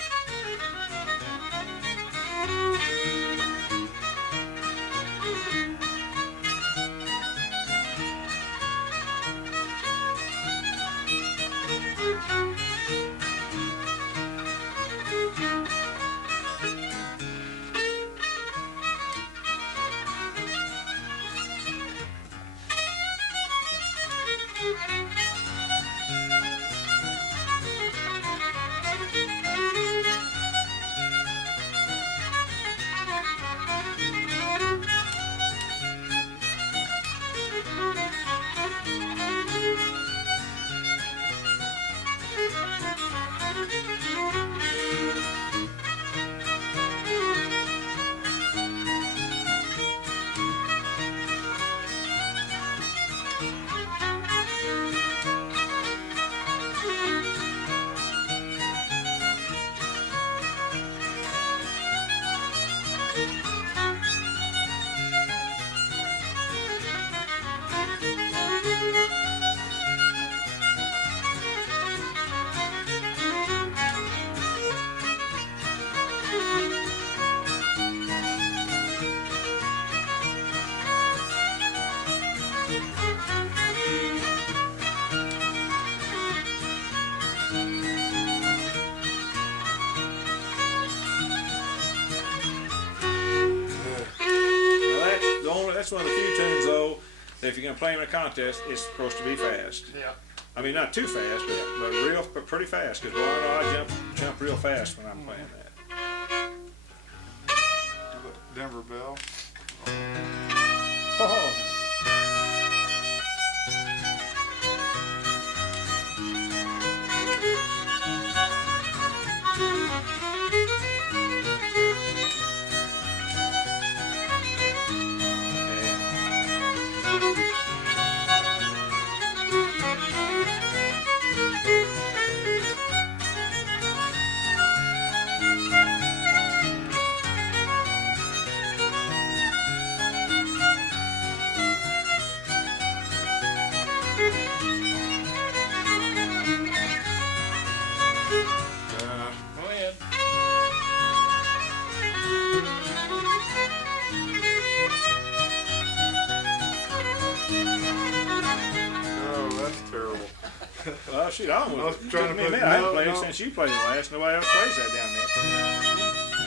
that if you're going to play them in a contest, it's supposed to be fast. Yeah. I mean, not too fast, but pretty fast. Because well, I know I jump real fast when I'm playing that. Denver Belle. Oh. Go ahead. Oh, that's terrible. Well, shoot, I almost I was trying to me a put- minute. I haven't no, played it no. since you played it last. Nobody else plays that down there.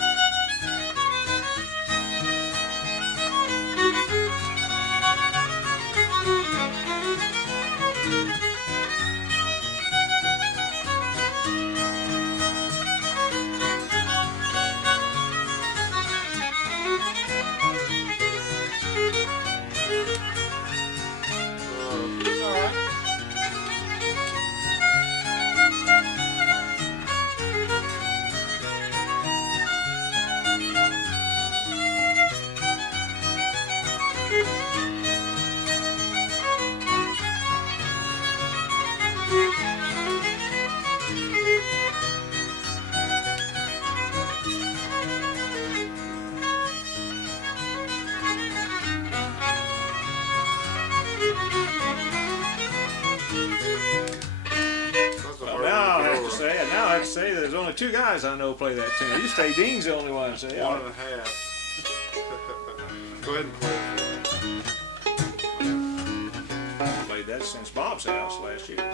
All right. That's a Well, hard now I one have to to go say, and now I have to say that there's only two guys I know play that tune. You say Dean's the only one. So over. yeah. 1.5. Go ahead and play it for me. I played that since Bob's house last year.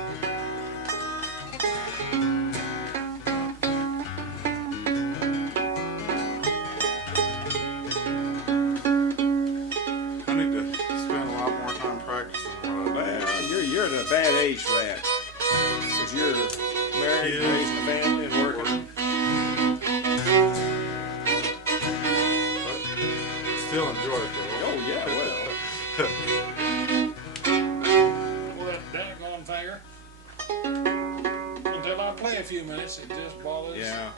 I need to spend a lot more time practicing. Well, you're at a bad age for that. Because you're married, Yeah. raising a family, and working. But still enjoy it though. Oh, yeah, well. Well, that daggone finger. Until I play a few minutes, it just bothers. Yeah.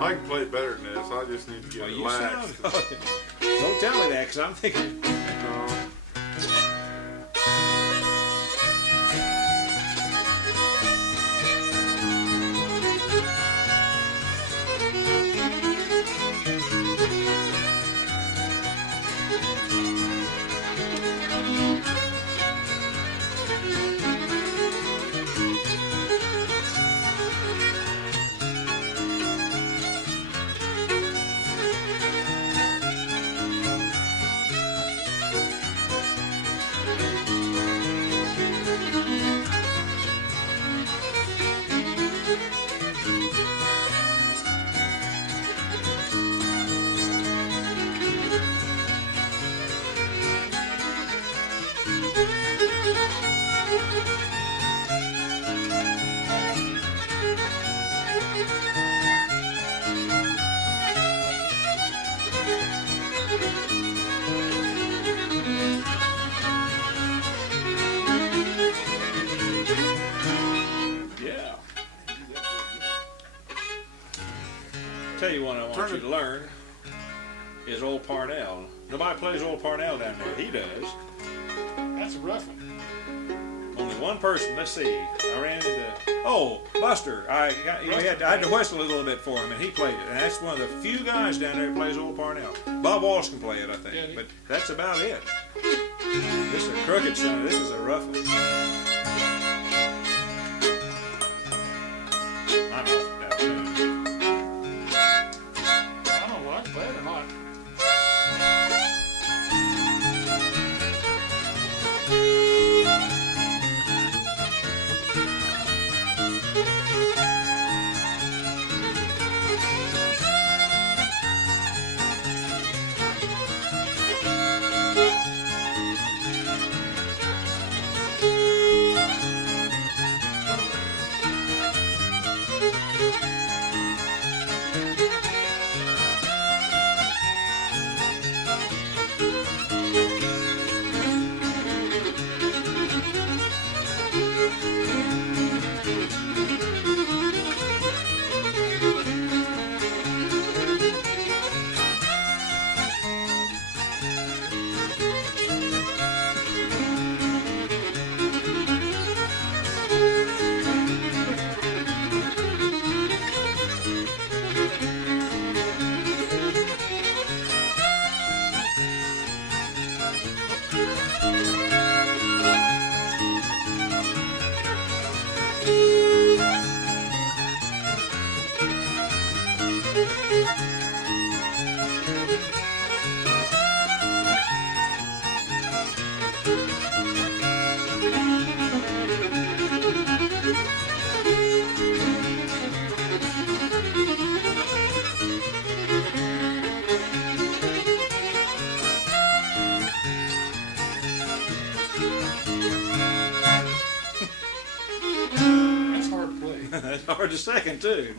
I can play better than this. I just need to get Well, you relaxed. sound. Don't tell me that, because I'm thinking. No. Yeah. Tell you what I want you to learn is Old Parnell. Nobody plays Old Parnell down there. He does. That's a rough one. Only one person. Let's see. I ran into Buster. I had to whistle a little bit for him, and he played it. And that's one of the few guys down there who plays Old Parnell. Bob Walsh can play it, I think, Yeah, he- but that's about it. This is a crooked son. This is a rough one. I'm off that tune. I don't know what I can play it or not. the second too.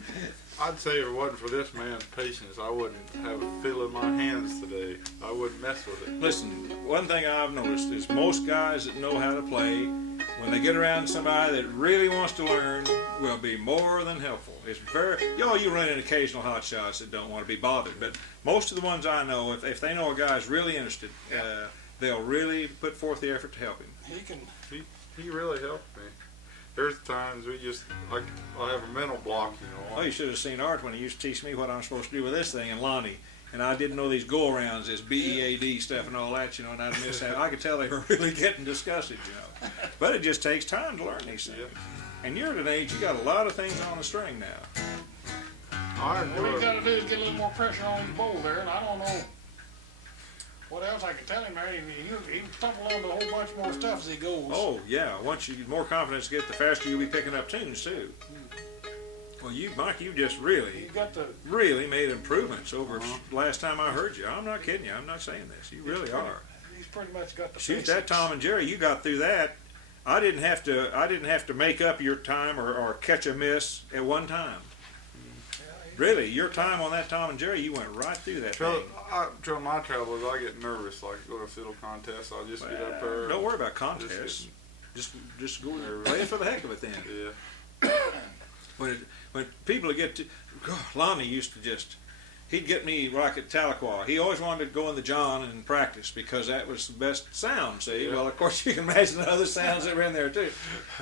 I'd say if it wasn't for this man's patience, I wouldn't have a fiddle in my hands today. I wouldn't mess with it. Listen, one thing I've noticed is most guys that know how to play, when they get around somebody that really wants to learn, will be more than helpful. It's very, you run into occasional hot shots that don't want to be bothered, but most of the ones I know, if they know a guy's really interested, they'll really put forth the effort to help him. He really helped me. There's times we just, like, I have a mental block, you know. Oh, you should have seen Art when he used to teach me what I'm supposed to do with this thing, and Lonnie. And I didn't know these go-arounds, this BEAD stuff and all that, you know, and I'd miss that. I could tell they were really getting disgusted, you know. But it just takes time to learn these things. Yeah. And you're at an age, you got a lot of things on the string now. What we got to do is get a little more pressure on his bowl there, and I don't know what else I could tell him there. He stumble onto a whole bunch more stuff as he goes. Oh, yeah. Once you get more confidence, the faster you'll be picking up tunes, too. Well, Mike, you just really made improvements over last time I heard you. I'm not kidding you. I'm not saying this. You really are. He's pretty much got the Shoot, basics. that Tom and Jerry, you got through that. I didn't have to make up your time or catch a miss at one time. Really, your time on that Tom and Jerry, you went right through that thing. My trouble is I get nervous, like go to a fiddle contest. I'll just get up there. Don't worry about contests. Just go there, play it for the heck of it then. Yeah. When people get to, Lonnie used to he'd get me like at Tahlequah. He always wanted to go in the John and practice because that was the best sound, see? Yeah. Well, of course, you can imagine the other sounds that were in there, too.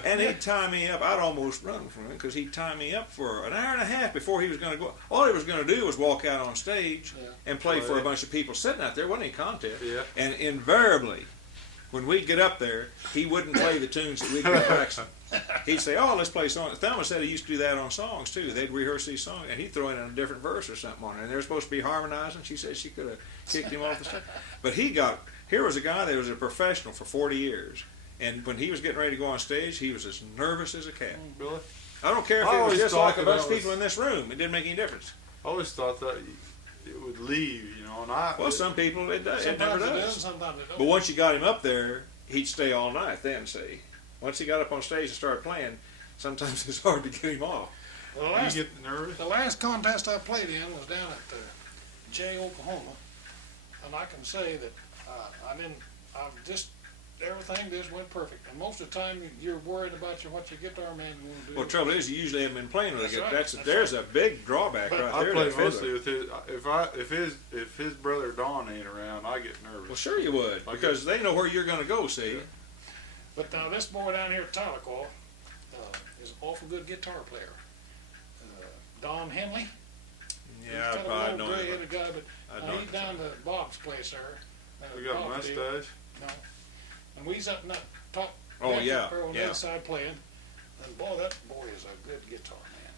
And he'd tie me up. I'd almost run from him because he'd tie me up for an hour and a half before he was going to go. All he was going to do was walk out on stage and play for a bunch of people sitting out there. It wasn't any contest. Yeah. And invariably, when we'd get up there, he wouldn't play the tunes that we'd been practicing. He'd say, let's play songs. Thelma said he used to do that on songs, too. They'd rehearse these songs, and he'd throw in a different verse or something on it. And they were supposed to be harmonizing. She said she could have kicked him off the stage. But here was a guy that was a professional for 40 years. And when he was getting ready to go on stage, he was as nervous as a cat. Really? I don't care if it was just like a bunch of people in this room. It didn't make any difference. I always thought that it would leave, you know. And some people, it does. It never does. Sometimes it don't. But once you got him up there, he'd stay all night then, see. Once he got up on stage and started playing, sometimes it's hard to get him off. You get nervous? The last contest I played in was down at Jay, Oklahoma, and I can say that everything just went perfect. And most of the time, you're worried about what your guitar man is going to do. Well, the trouble is, you usually haven't been playing with it. That's There's a big drawback right there. I play mostly with his. If his brother Don ain't around, I get nervous. Well, sure you would, because they know where you're going to go. See. Yeah. But this boy down here at Tahlequah is an awful good guitar player. Don Henley. Yeah, he's I know him. Guy, but he's down to Bob's place there. We got a mustache. No. And we's up in that top on the inside playing. And boy, that boy is a good guitar man.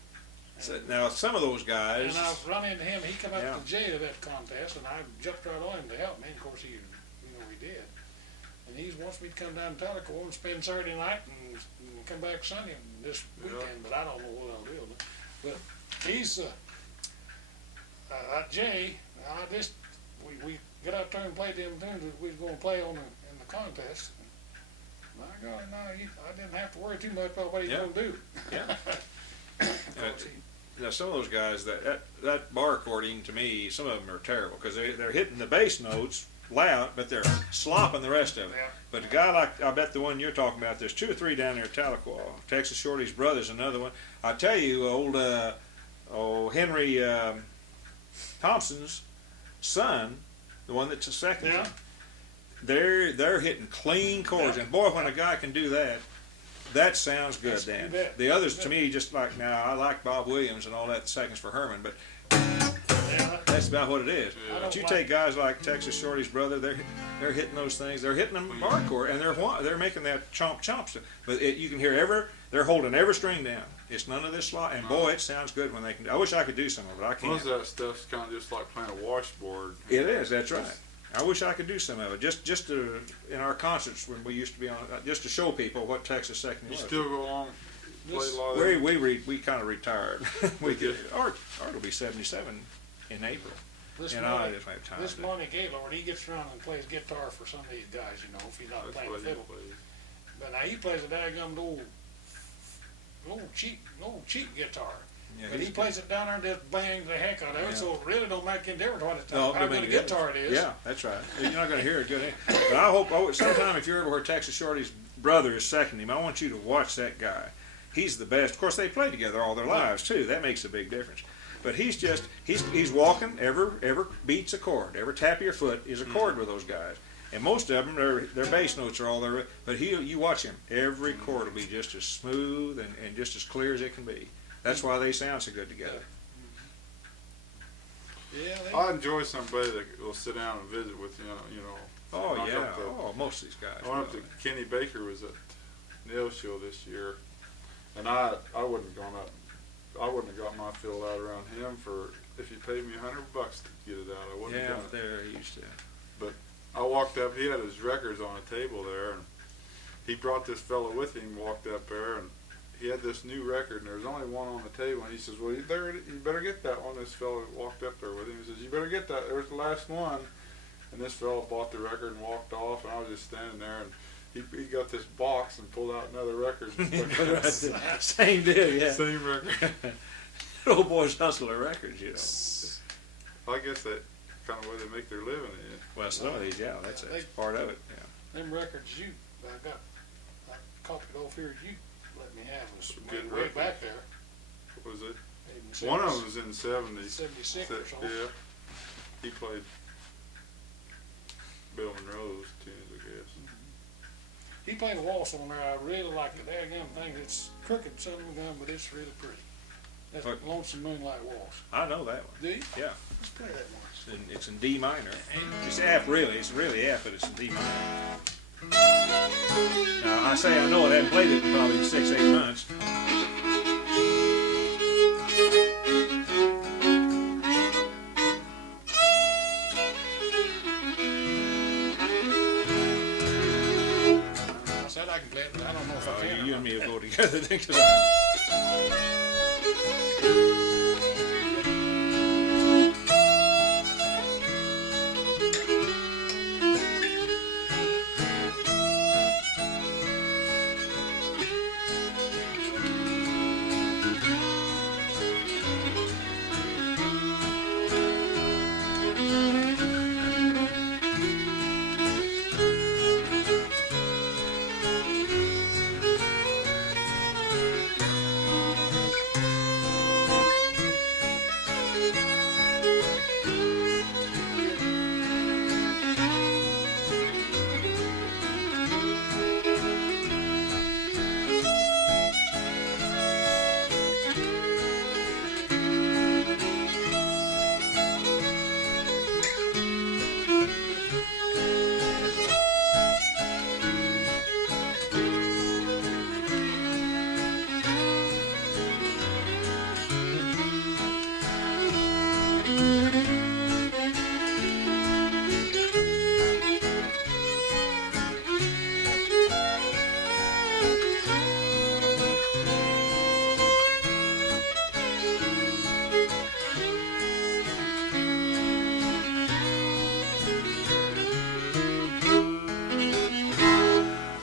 So, now, some of those guys... And I run into him. He come up to Jay at that contest, and I jumped right on him to help me. Of course, he did. And he wants me to come down to Tahlequah and spend Saturday night and come back Sunday this weekend, but I don't know what I'll do. But he's Jay. We got out there and played them tunes that we was going to play in the contest. My God, I didn't have to worry too much about what he's going to do. Yeah. Now, some of those guys, that bar chording, to me, some of them are terrible because they're hitting the bass notes loud, but they're slopping the rest of it. Yeah. But a guy like, I bet the one you're talking about, there's 2 or 3 down there at Tahlequah. Texas Shorty's brother's another one. I tell you, old Henry Thompson's son, the one that's a second, they're hitting clean chords. And boy, when a guy can do that, that sounds good, Dan. The others, to me, just like, now, I like Bob Williams and all that, seconds for Herman, but that's about what it is. But you take guys like Texas Shorty's brother, they're hitting those things. They're hitting them hardcore, and they're making that chomp stuff. But you can hear they're holding every string down. It's none of this slot, and boy, it sounds good when they can. I wish I could do some of it. I can't. Most of that stuff's kind of just like playing a washboard. It is. That's right. I wish I could do some of it. Just to, in our concerts when we used to be on, just to show people what Texas second was. You still go along. Play a lot of we kind of retired. Art will be 77 in April. This Monty Gaylord, he gets around and plays guitar for some of these guys, if he's not playing fiddle. But now he plays a daggum old cheap guitar. Yeah, But he plays it down there and just bangs the heck out of it, Yeah. so it really don't make any difference what it's No, how good a guitar it is. Yeah, that's right. You're not going to hear it good. But I hope sometime if you're ever where Texas Shorty's brother is second him, I want you to watch that guy. He's the best. Of course, they play together all their lives too. That makes a big difference. But he's walking. Every beat's a chord. Every tap of your foot is a chord with those guys. And most of them, their bass notes are all there. But you watch him. Every chord will be just as smooth and just as clear as it can be. That's why they sound so good together. Yeah. I enjoy somebody that will sit down and visit with you. Oh I yeah. Most of these guys. I went up to Kenny Baker was at Nail Show this year, and I wouldn't have gone up. I wouldn't have got my fill out around him for if he paid me $100 to get it out. I wouldn't have done it. They're used to. But I walked up. He had his records on a table there, and he brought this fellow with him. Walked up there, and he had this new record, and there was only one on the table. And he says, "Well, you better get that one." This fellow walked up there with him. He says, "You better get that. There was the last one." And this fellow bought the record and walked off, and I was just standing there, and he got this box and pulled out another record. Same deal, yeah. Same record. Old boys hustle their records, I guess that kind of way they make their living in. Well, some of these, that's part of it. Yeah. Them records I copied off here you let me have was Good way records. back there. What was it? In One of them was in the 70s. 76 or something. Yeah. He played Bill Monroe's tunes, I guess. He played a waltz on there. I really like it. That damn thing, it's crooked son of a gun, but it's really pretty. That's What? Lonesome Moonlight Waltz. I know that one. Do you? Yeah. Let's play that once. It's in D minor. It's F really. It's really F, but it's in D minor. Now I say I know it. I haven't played it in probably 6-8 months. I said I can play it, but I don't know if I can. You and me will go together then.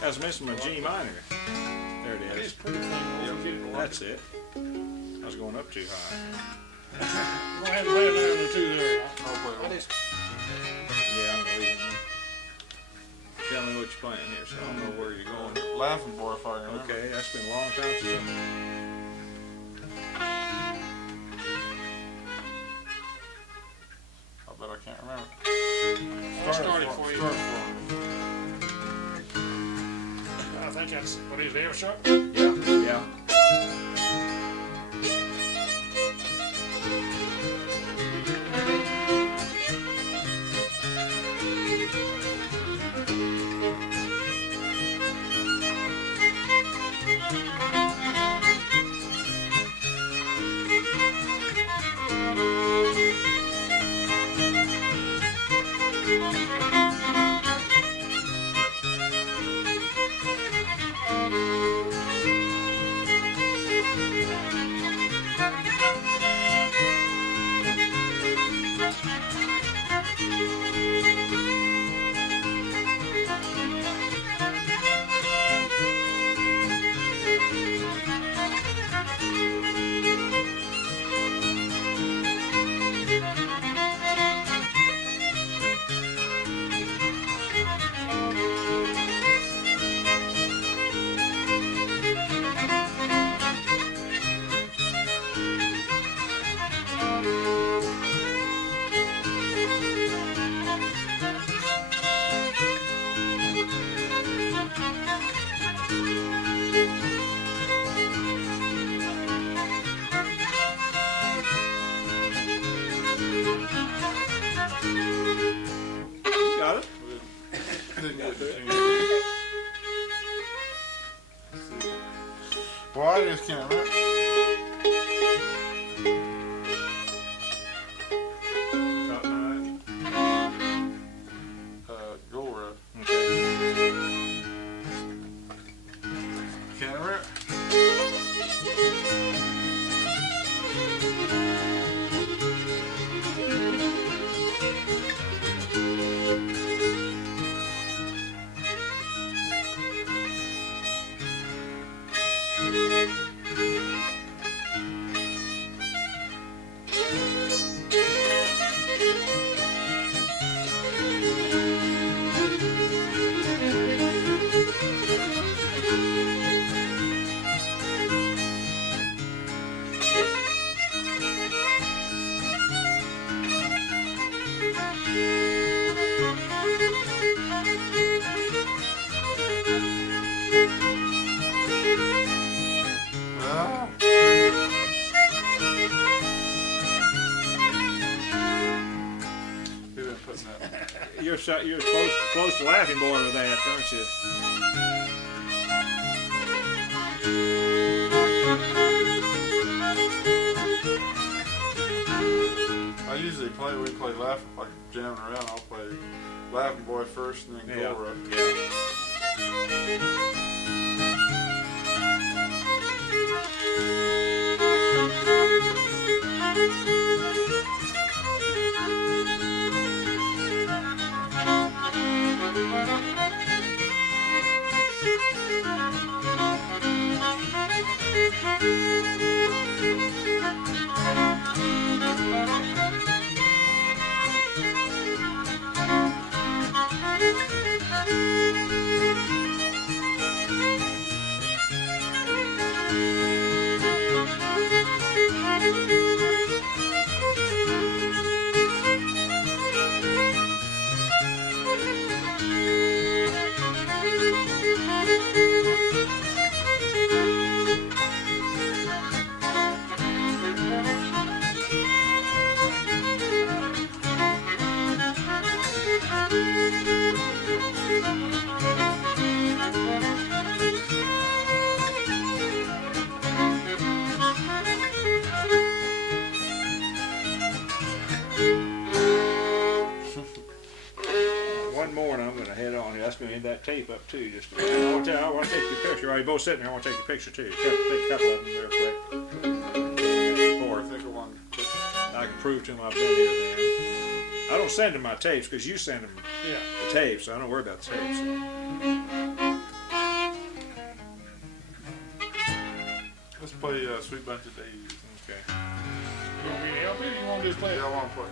I was missing my G minor. There it It is. is pretty thing. That's it. I was going up too high. Go ahead and play it there in the two there. Oh, I well. just, Yeah, I'm gonna leave it. Tell me what you're playing here, so I don't know where you're going. Laughing Boy, if I remember. Okay, that's been a long time since I bet I can't remember. I'll start it for you. Start for me. I think that's, what is it, F sharp? Yeah. can't remember. Top nine. Gora. Okay. Can't remember. You're close to Laughing Boy with that, aren't you? I usually we play Laughing, like jamming around, I'll play Laughing Boy first and then Yeah. Gora. One more and I'm going to head on here. That's going to end that tape up too. Just I want to take your picture. While you're both sitting there, I want to take your picture too. Take a couple of them real quick. Or think of one quick. I can prove to them I've been here then. I don't send them my tapes because you send them the tapes, so I don't worry about the tapes. Let's play Sweet Bunch of Daisies. Okay. You want me to help you, or you want to just play it? Yeah, I want to play.